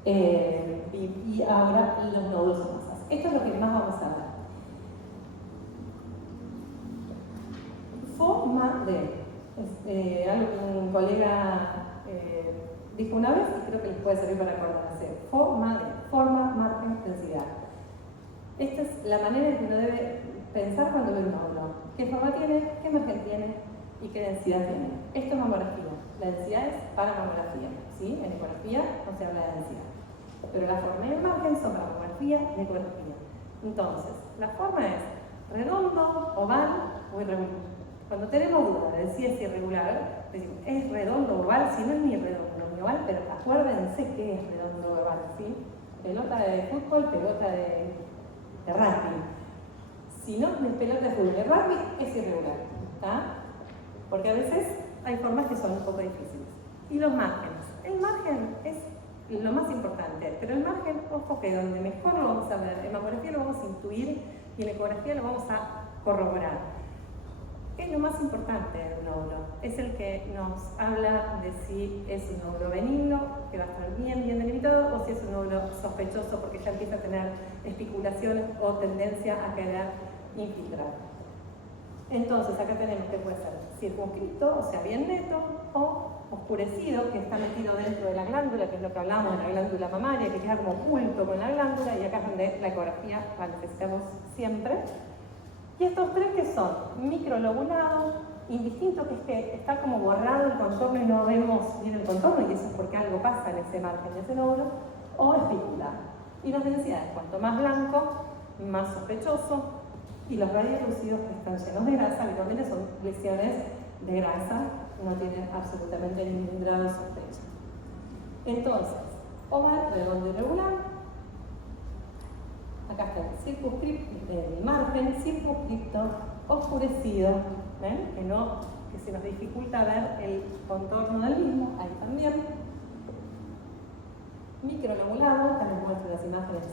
y ahora los nódulos o masas. Esto es lo que más vamos a hablar. Forma de algo que un colega dijo una vez y creo que les puede servir para acordarse. Forma, margen, densidad. Esta es la manera en que uno debe pensar cuando ve un nódulo. ¿Qué forma tiene? ¿Qué margen tiene? ¿Y qué densidad tiene? Esto es mamografía. La densidad es para mamografía, ¿sí? En ecografía no se habla de densidad. Pero la forma y el margen son para mamografía y ecografía. Entonces, la forma es redondo, oval o irregular. Cuando tenemos duda de si es irregular, decimos, ¿es redondo o oval? Si no es ni redondo ni oval, pero acuérdense que es redondo o oval, ¿sí? Pelota de fútbol, pelota de rugby. Si no es pelota de fútbol, de rugby es irregular, ¿está? Porque a veces hay formas que son un poco difíciles. Y los márgenes. El margen es lo más importante, pero el margen, ojo que donde mejor lo vamos a ver, en mamografía lo vamos a intuir y en ecografía lo vamos a corroborar. Es lo más importante del nódulo, es el que nos habla de si es un nódulo benigno, que va a estar bien delimitado, o si es un nódulo sospechoso porque ya empieza a tener especulaciones o tendencia a quedar infiltrado. Entonces acá tenemos que puede ser circunscrito, o sea bien neto, o oscurecido, que está metido dentro de la glándula, que es lo que hablamos de la glándula mamaria, que queda como oculto con la glándula, y acá es donde la ecografía la necesitamos siempre. Y estos tres que son microlobulado, indistinto, que es que está como borrado el contorno y no vemos bien el contorno, y eso es porque algo pasa en ese margen de ese nódulo, o espicular. Y las densidades, cuanto más blanco, más sospechoso, y los radios reducidos que están llenos de grasa, habitualmente son lesiones de grasa, no tienen absolutamente ningún grado de sospecha. Entonces, oval, redondo y regular. Acá está el circunscripto, el margen circunscripto, oscurecido, ¿ven? Que se nos dificulta ver el contorno del mismo, ahí también. Microlobulado, también muestro las imágenes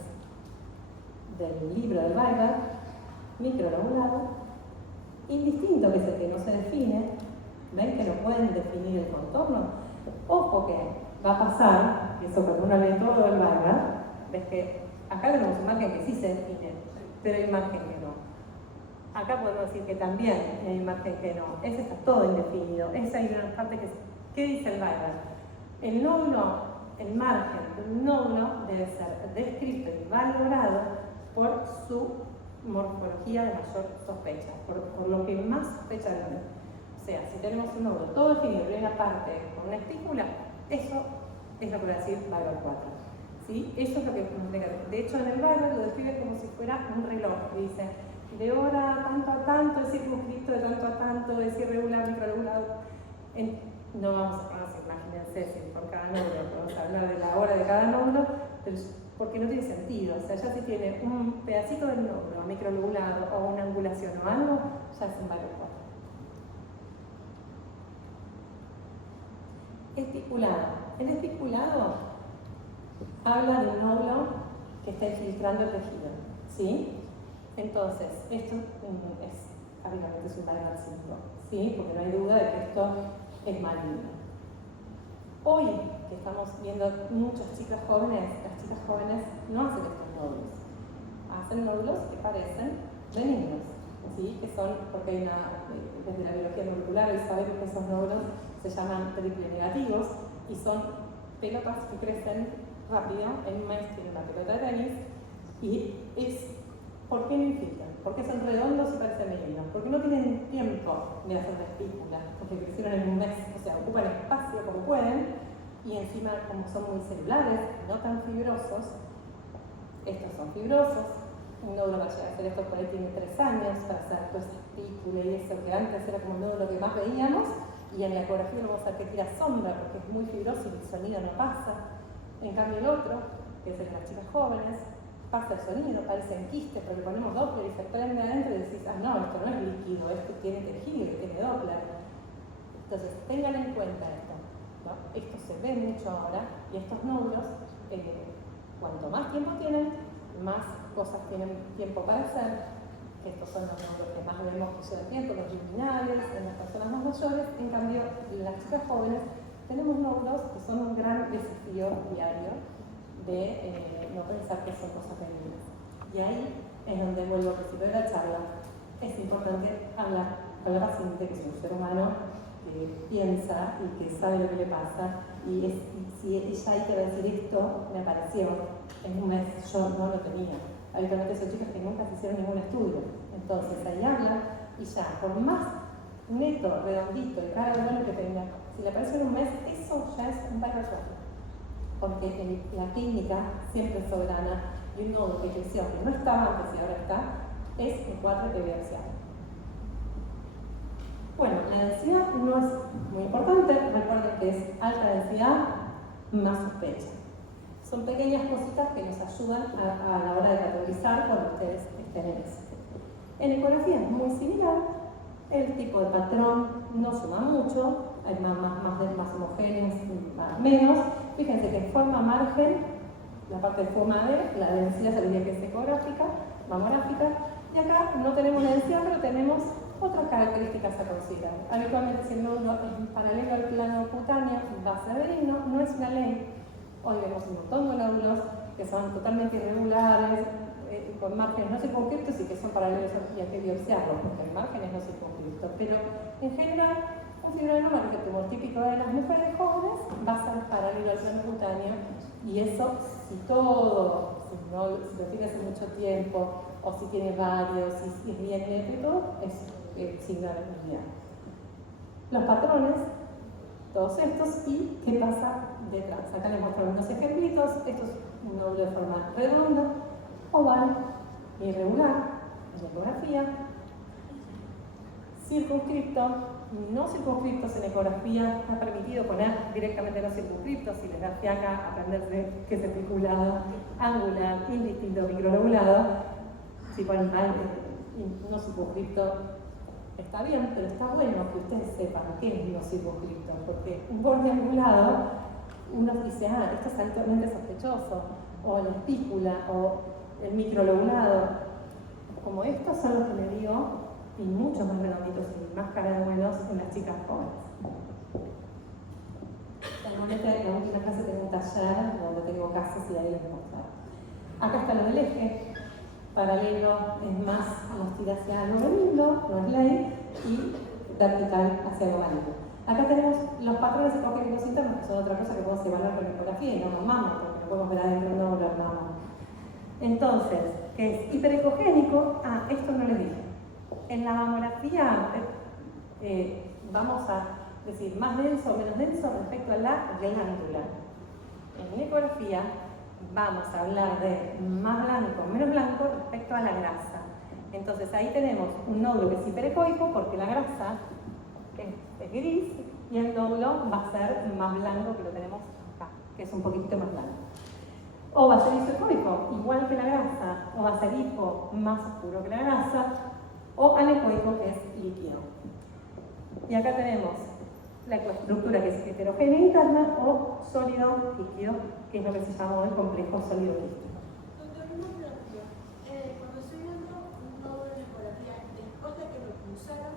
del libro del Weiber. Microlobulado, indistinto, que es el que no se define. ¿Ven que no pueden definir el contorno? Ojo que va a pasar, que eso cuando uno lee todo el Weiber, ves que acá tenemos un margen que sí se define, pero hay margen que no. Acá podemos decir que también hay margen que no. Ese está todo indefinido. Esa hay una parte que... ¿Qué dice el Weiber? El nódulo, el margen de un nódulo debe ser descrito y valorado por su morfología de mayor sospecha, por lo que más sospecha tiene. O sea, si tenemos un nódulo todo definido, pero hay una parte con una estípula, eso es lo que va a decir Weiber 4. ¿Sí? Eso es lo que nos deja. De hecho, en el Weiber lo describe como si fuera un reloj, que dice de hora tanto a tanto, es circunscrito de tanto a tanto, es irregular, microlobulado. No vamos a ponernos, imagínense, si por cada nódulo, vamos a hablar de la hora de cada nódulo, porque no tiene sentido. O sea, ya si tiene un pedacito del nódulo microlobulado o una angulación o algo, ya es un Weiber 4. Esticulado. El esticulado habla de un nódulo que está infiltrando el tejido, ¿sí? Entonces, esto habitualmente es un Weiber 5, ¿sí? Porque no hay duda de que esto es maligno. Hoy, que estamos viendo muchas chicas jóvenes, las chicas jóvenes no hacen estos nódulos. Hacen nódulos que parecen benignos, ¿sí? Que son, porque hay desde la biología molecular hoy sabemos que esos nódulos se llaman triple negativos y son pelotas que crecen rápido, en un mes tiene una pelota de tenis, y ¿por qué no infiltran? ¿Por qué son redondos y parecen benignos? Porque no tienen tiempo de hacer la espícula, porque crecieron en un mes, o sea, ocupan espacio como pueden, y encima como son muy celulares, no tan fibrosos, estos son fibrosos, un nódulo va a llegar a hacer esto por ahí tiene 3 años para hacer toda esa espícula y eso que antes era como el nódulo que más veíamos, y en la ecografía lo vamos a ver que tira sombra porque es muy fibroso y el sonido no pasa. En cambio el otro, que es el de las chicas jóvenes, pasa el sonido, parecen quistes, porque ponemos Doppler y se prende adentro y decís, ah no, esto no es líquido, esto tiene tejido, tiene Doppler. Entonces, tengan en cuenta esto, ¿no? Esto se ve mucho ahora y estos nódulos, cuanto más tiempo tienen, más cosas tienen tiempo para hacer. Estos son los nódulos que más vemos que llevan tiempo, los luminales, en las personas más mayores. En cambio, en las chicas jóvenes tenemos nódulos que son un gran desafío diario de no pensar que son cosas pequeñas. Y ahí es donde vuelvo al principio de la charla. Es importante hablar con la paciente, que es un ser humano que piensa y que sabe lo que le pasa. Y si ella ahí te va a decir esto, me apareció en un mes, yo no lo tenía. Habitualmente son chicas que nunca se hicieron ningún estudio. Entonces ahí habla y ya, por más neto, redondito, y cara de bueno que tenga, si le aparece en un mes, eso ya es un par de suerte. Porque la clínica siempre es soberana y un nódulo que creció, que no estaba antes y ahora está, es el 4 de biopsia. Bueno, la densidad no es muy importante, recuerden que es alta densidad más sospecha. Son pequeñas cositas que nos ayudan a la hora de categorizar cuando ustedes estén en eso. En ecografía es muy similar, el tipo de patrón no suma mucho, hay más homogéneos, menos. Fíjense que forma margen, la parte de forma D, la densidad se diría que es ecográfica, mamográfica, y acá no tenemos densidad, pero tenemos otras características a considerar. Habitualmente, si el nódulo es paralelo al plano cutáneo, va a ser benigno, no es una ley. Hoy vemos un montón de nódulos que son totalmente irregulares, con márgenes no circunscriptos y que son paralelos y hay que biopsiarlos, porque el margen es no circunscripto. Pero en general, un fibroadenoma, que es el tumor típico de las mujeres jóvenes, va a ser paralelo al plano cutáneo, y eso, si lo tiene hace mucho tiempo, o si tiene varios, si es bien neto y todo, es signo de benignidad. Los patrones, todos estos, y qué pasa detrás. Acá les muestro unos ejemplitos. Esto es un nódulo de forma redonda, oval, irregular, en la ecografía, circunscripto, no circunscriptos en ecografía. Está permitido poner directamente los circunscriptos si les da fiaca aprenderse qué es articulado, angular, indistinto, microlobulado. Si ponen no circunscripto, está bien, pero está bueno que ustedes sepan qué es no circunscripto, porque un borde angulado, uno dice, ah, esto es altamente sospechoso, o la espícula, o el microlobulado. Como estos son los que me digo, y mucho más redonditos y más cara de buenos en las chicas jóvenes. Normalmente en la última clase tengo un taller donde tengo casos y ahí les muestro. Acá está lo del eje. Paralelo es más, nos tira hacia algo benigno, no es ley, y vertical hacia algo maligno. Acá tenemos los patrones ecogénicos internos, que son otra cosa que podemos evaluar con ecografía y no con mamá, porque no podemos ver adentro un nódulo de mamá. Entonces, ¿qué es hiperecogénico? Ah, esto no les dije. En la mamografía vamos a decir más denso o menos denso respecto a la glándula. En ecografía vamos a hablar de más blanco o menos blanco respecto a la grasa. Entonces ahí tenemos un nódulo que es hiperecoico porque la grasa es gris y el nódulo va a ser más blanco, que lo tenemos acá, que es un poquitito más blanco. O va a ser isoecoico, igual que la grasa, o va a ser hipo, más oscuro que la grasa, o anecoico, que es líquido. Y acá tenemos la estructura que es heterogénea interna o sólido líquido, que es lo que se llama el complejo sólido líquido. Doctor, una pregunta. Cuando estoy viendo un nódulo en ecografía, después de que lo pulsaron,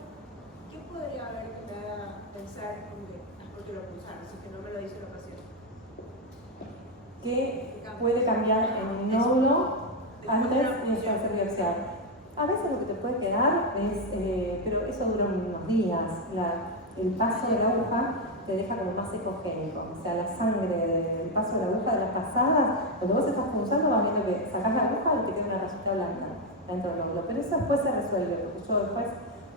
¿qué podría haber que me haga pensar como que es porque lo pulsaron, si que no me lo dice la paciente? ¿Qué puede cambiar en un nódulo antes de ser biopsiado? A veces lo que te puede quedar es, pero eso dura unos días. El paso de la aguja te deja como más ecogénico, o sea, la sangre del paso de la aguja de las pasadas, cuando vos estás pulsando vas viendo que sacás la aguja y te queda una rayita blanca dentro del nódulo, pero eso después se resuelve, porque yo después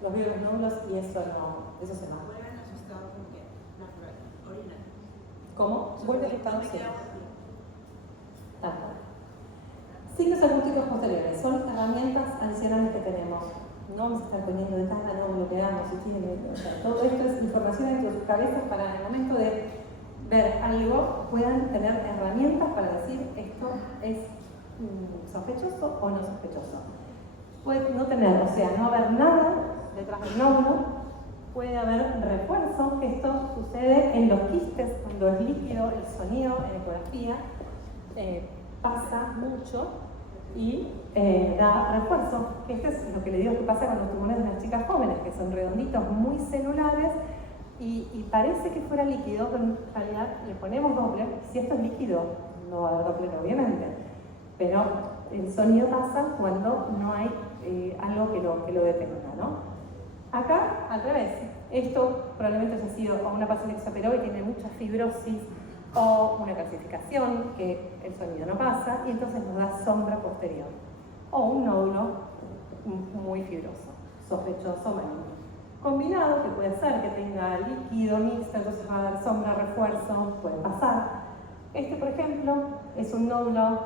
los veo los nódulos y eso se va. Vuelven a su estado como que natural, original. ¿Cómo? Vuelve al estado cero. Signos acústicos posteriores son herramientas adicionales que tenemos. No vamos a estar poniendo de cada nódulo que damos, todo esto es información dentro de sus cabezas para en el momento de ver algo, puedan tener herramientas para decir esto es sospechoso o no sospechoso. Puede no tener, o sea, no haber nada detrás del nódulo, puede haber refuerzo, que esto sucede en los quistes cuando es líquido, el sonido en ecografía pasa mucho y da refuerzo, que esto es lo que le digo que pasa con los tumores de las chicas jóvenes, que son redonditos, muy celulares y parece que fuera líquido, pero en realidad le ponemos Doppler. Si esto es líquido, no va a haber Doppler obviamente, pero el sonido pasa cuando no hay algo que lo detenga, ¿no? Acá, al revés, esto probablemente haya sido o una paciente que se operó y tiene mucha fibrosis o una calcificación, que el sonido no pasa y entonces nos da sombra posterior, o un nódulo muy fibroso, sospechoso maligno. Combinado, que puede ser que tenga líquido mixto, entonces va a dar sombra, refuerzo, puede pasar. Este, por ejemplo, es un nódulo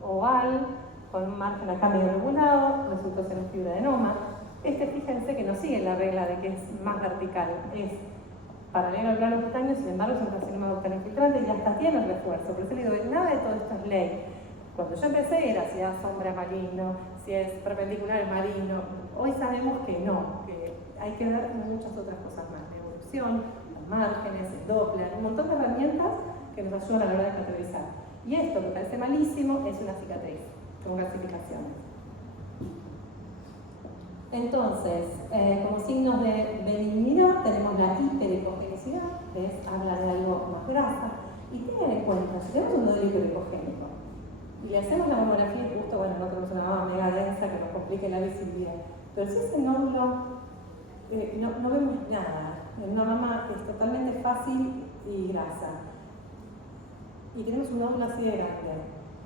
oval con un margen acá medio lobulado, resultó ser una fibroadenoma. Este, fíjense que no sigue la regla de que es más vertical, es paralelo al plano cutáneo, sin embargo es un carcinoma ductal infiltrante y hasta tiene el refuerzo. Por eso le digo, nada de todo esto es ley. Cuando yo empecé era si da sombra es maligno, si es perpendicular es maligno. Hoy sabemos que no, que hay que ver muchas otras cosas más, la evolución, los márgenes, el Doppler, un montón de herramientas que nos ayudan a la hora de categorizar. Y esto que parece malísimo es una cicatriz con calcificaciones. Entonces, como signos de benignidad tenemos la hiperecogenicidad, que es habla de algo más grasa. Y tengan en cuenta, si tenemos un nódulo hiperecogénico y le hacemos la mamografía, justo, bueno, no tenemos una mama mega densa que nos complique la visibilidad, pero si ese nódulo no vemos nada, en una mama es totalmente fácil y grasa, y tenemos un nódulo así de grande,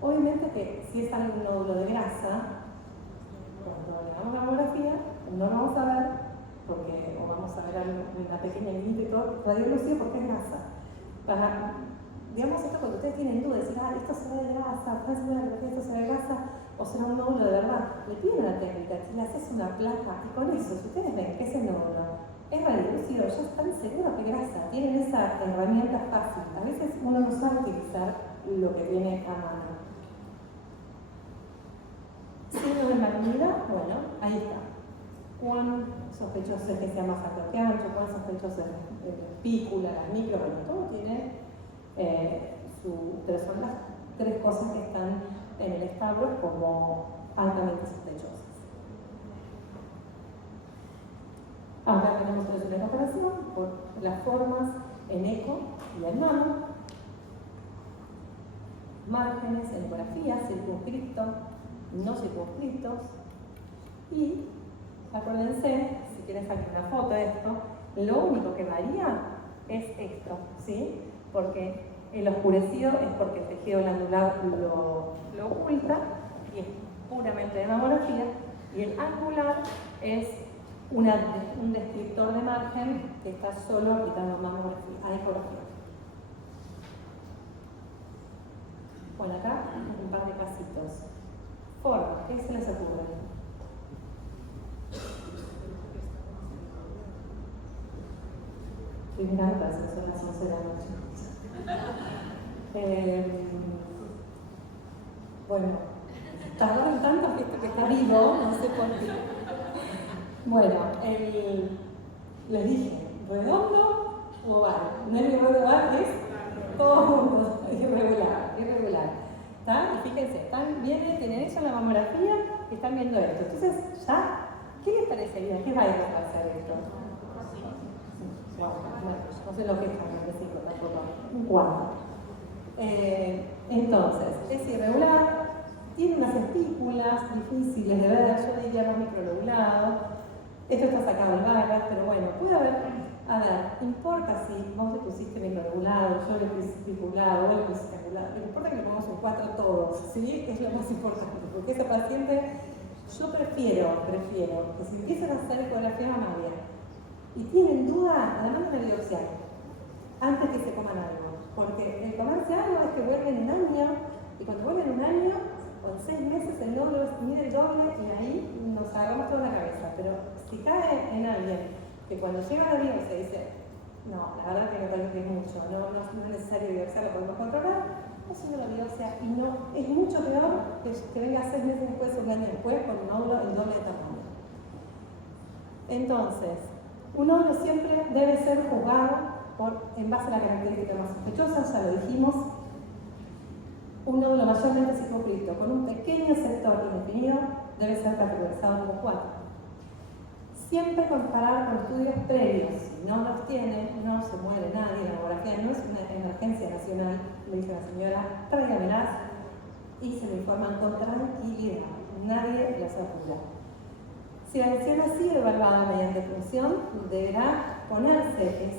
obviamente que si es algún nódulo de grasa, cuando le damos la mamografía, no lo vamos a ver, porque, o vamos a ver una pequeña línea y todo, radiología porque es grasa. Digamos esto cuando ustedes tienen dudas, decir, esto se ve de grasa, esto se ve de grasa, o será un nódulo de verdad, le piden la técnica, le haces una placa, y con eso, si ustedes ven que ese nódulo es radiolúcido, ya están seguros que es grasa, tienen esa herramienta fácil. A veces uno no sabe utilizar lo que tiene a mano. Signo de malignidad, bueno, ahí está. Cuán sospechoso es que sea más alto que ancho, cuán sospechoso es espícula, las micro, bueno, todo tiene pero son las tres cosas que están en el establo como altamente sospechosas. Acá tenemos una operación por las formas en eco y en mano, márgenes en ecografía, circunscriptos, no circunscritos, y acuérdense, si quieren sacar una foto de esto, lo único que varía es esto, ¿sí? Porque el oscurecido es porque el tejido glandular lo oculta y es puramente de mamografía, y el angular es un descriptor de margen que está solo aplicando mamografía, a ecografía. Bueno, acá un par de casitos. Forma, ¿qué se les ocurre? Estoy mirando, son las 11 de la noche. Bueno, tardaron tanto que está vivo, no sé por qué. Bueno, les dije, redondo o oval. No es oval, es todo junto, irregular. ¿Está? Y fíjense, tienen eso en la mamografía y están viendo esto. Entonces, ya, ¿qué les parecería? ¿Qué va a ir a hacer esto? Bueno, no sé lo que es un 5 tampoco, un 4. Entonces, es irregular, tiene unas espículas difíciles de ver, yo diría más microlobulado. Esto está sacado en vagas, pero bueno, puede haber, importa si vos le pusiste microlobulado, yo le puse espículado, vos le pusiste angulado, no importa que le pongamos un 4 todos, ¿sí? Es lo más importante, porque ese paciente, yo prefiero que si empiezan a hacer ecografía mamaria y tienen duda, la mandan a biopsiar antes que se coman algo, porque el comerse algo es que vuelven un año, y cuando vuelven un año, o en 6 meses el nódulo mide el doble y ahí nos agarramos toda la cabeza. Pero si cae en alguien que cuando llega a la biopsia dice, No, la verdad que me parece que es mucho, no es necesario biopsia, lo podemos controlar. Es una biopsia y no, es mucho peor que venga 6 meses después o un año después con un nódulo el doble de tamaño. Entonces, un nódulo siempre debe ser juzgado en base a la característica más sospechosa, ya lo dijimos. Un nódulo mayormente circunscrito con un pequeño sector indefinido debe ser categorizado como 4. Siempre comparar con estudios previos. Si no los tiene, no se muere nadie. La mamografía no es una emergencia nacional, le dice la señora, tráigamelas y se lo informan con tranquilidad. Nadie los apura. Si la lesión ha sido evaluada mediante punción, deberá ponerse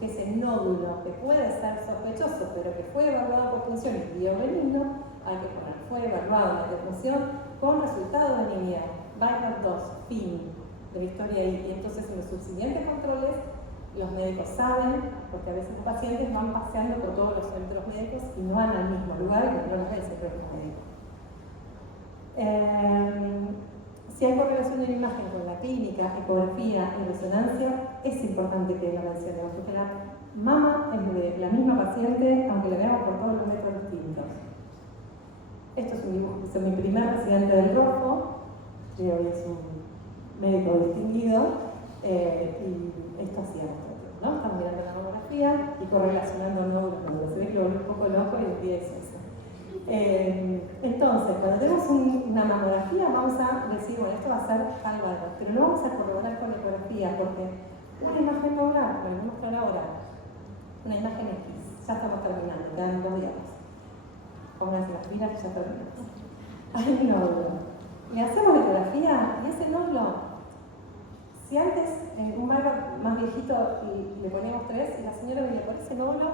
ese nódulo que puede ser sospechoso, pero que fue evaluado por punción y dio benigno, hay que poner, fue evaluado mediante punción con resultado de benignidad. Bypass 2, fin de la historia ahí. Y entonces en los subsiguientes controles, los médicos saben, porque a veces los pacientes van paseando por todos los centros médicos y no van al mismo lugar y no los ve el propio médico. Si hay correlación de la imagen con la clínica, ecografía y resonancia, es importante que lo mencionemos, porque la mama es de la misma paciente, aunque la veamos por todos los métodos distintos. Esto es un dibujo que hizo mi primer residente del Rojo, que hoy es un médico distinguido, y esto hacía nosotros, ¿no? Estamos mirando la mamografía y correlacionando nódulos. Se ve que lo volvió un poco loco y empieza eso. Entonces, cuando tenemos una mamografía, vamos a decir, bueno, esto va a ser algo, pero lo vamos a corroborar con la ecografía, porque una imagen nodal, lo voy a mostrar ahora, una imagen X, ya estamos terminando, quedan 2 días. Pónganse las pilas que ya terminamos. Hay un nódulo. Le hacemos la ecografía y ese nódulo, si antes en un barro más viejito le poníamos 3 y la señora venía por ese nódulo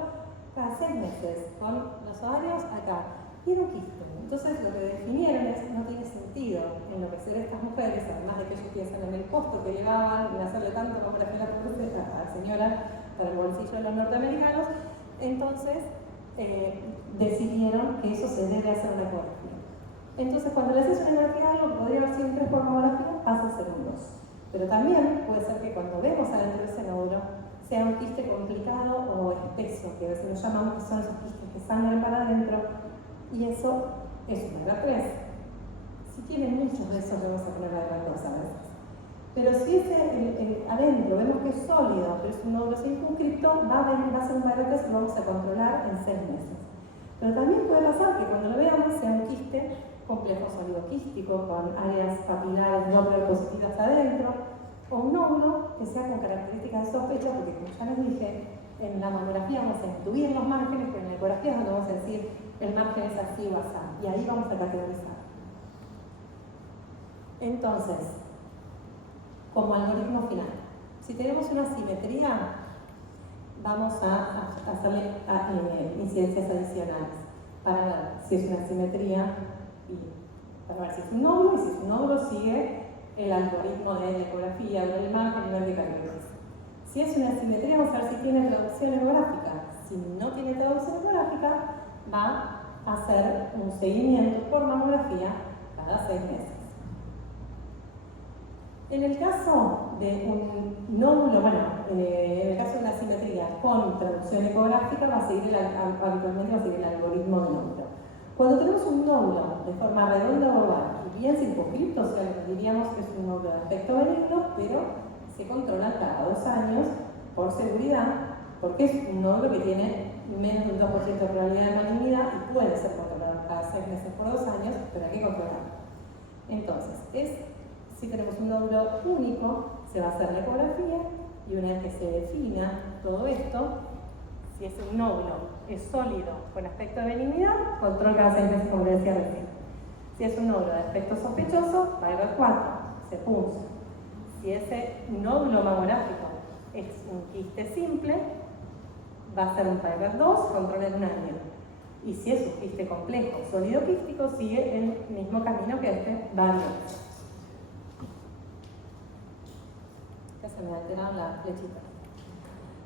cada 6 meses, con los ovarios acá. Y era un quiste. Entonces lo que definieron es no tiene sentido enloquecer a estas mujeres, además de que ellos piensan en el costo que llevaban en hacerle tanto mamografía a la señora para el bolsillo de los norteamericanos. Entonces decidieron que eso se debe hacer una ecografía. Entonces cuando le haces una ecografía algo que podría haber sido un 3 por mamografía, pasa a ser un 2. Pero también puede ser que cuando vemos adentro de ese nódulo sea un quiste complicado o espeso, que a veces nos llamamos que son esos quistes que sangran para adentro. Y eso es un bypass 3. Si tiene muchos de esos, le vamos a poner bypass 2 a veces. Pero si ese adentro vemos que es sólido, pero es un nódulo circunscripto, va a ser un bypass 3 y lo vamos a controlar en 6 meses. Pero también puede pasar que cuando lo veamos sea un quiste complejo sólido quístico, con áreas papilares Doppler positivas adentro, o un nódulo que sea con características de sospecha, porque como ya les dije, en la mamografía vamos a intuir los márgenes, pero en la ecografía es donde vamos a decir el margen es así o así, y ahí vamos a categorizar. Entonces, como algoritmo final, si tenemos una simetría, vamos a hacerle incidencias adicionales para ver si es una simetría y para ver si es un nódulo, y si es un nódulo sigue el algoritmo de la ecografía, ver el margen y ver qué categoriza. Si es una simetría, vamos a ver si tiene traducción ecográfica. Si no tiene traducción ecográfica, va a hacer un seguimiento por mamografía cada 6 meses. En el caso de un nódulo, en el caso de una simetría con traducción ecográfica, habitualmente va a seguir el algoritmo de nódulo. Cuando tenemos un nódulo de forma redonda o oval y bien circunscrito, o sea, lo que diríamos que es un nódulo de aspecto benigno, pero se controlan cada 2 años por seguridad, porque es un nódulo que tiene menos del 2% de probabilidad de malignidad y puede ser controlado cada 6 meses por 2 años, pero hay que controlarlo. Entonces, si tenemos un nódulo único, se va a hacer la ecografía y una vez que se defina todo esto, si es un nódulo es sólido con aspecto de benignidad, control cada 6 meses, como decía recién. Si es un nódulo de aspecto sospechoso, va a ir al 4, se punza. Si ese nódulo mamográfico es un quiste simple, va a ser un bypass 2, control en un año. Y si es un quiste complejo, sólido quístico, sigue el mismo camino que este variante. Ya se me ha alterado la flechita.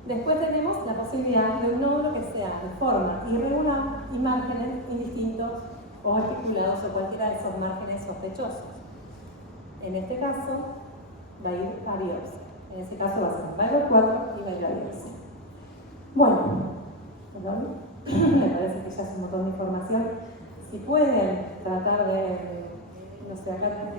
Después tenemos la posibilidad de un nódulo que sea de forma irregular y márgenes indistintos o articulados o cualquiera de esos márgenes sospechosos. En este caso, va a ir a biopsia. En ese caso va a ser bypass 4 y va a ir a biopsia. perdón, me parece que ya es un montón de información. Si pueden tratar de, no sé, acá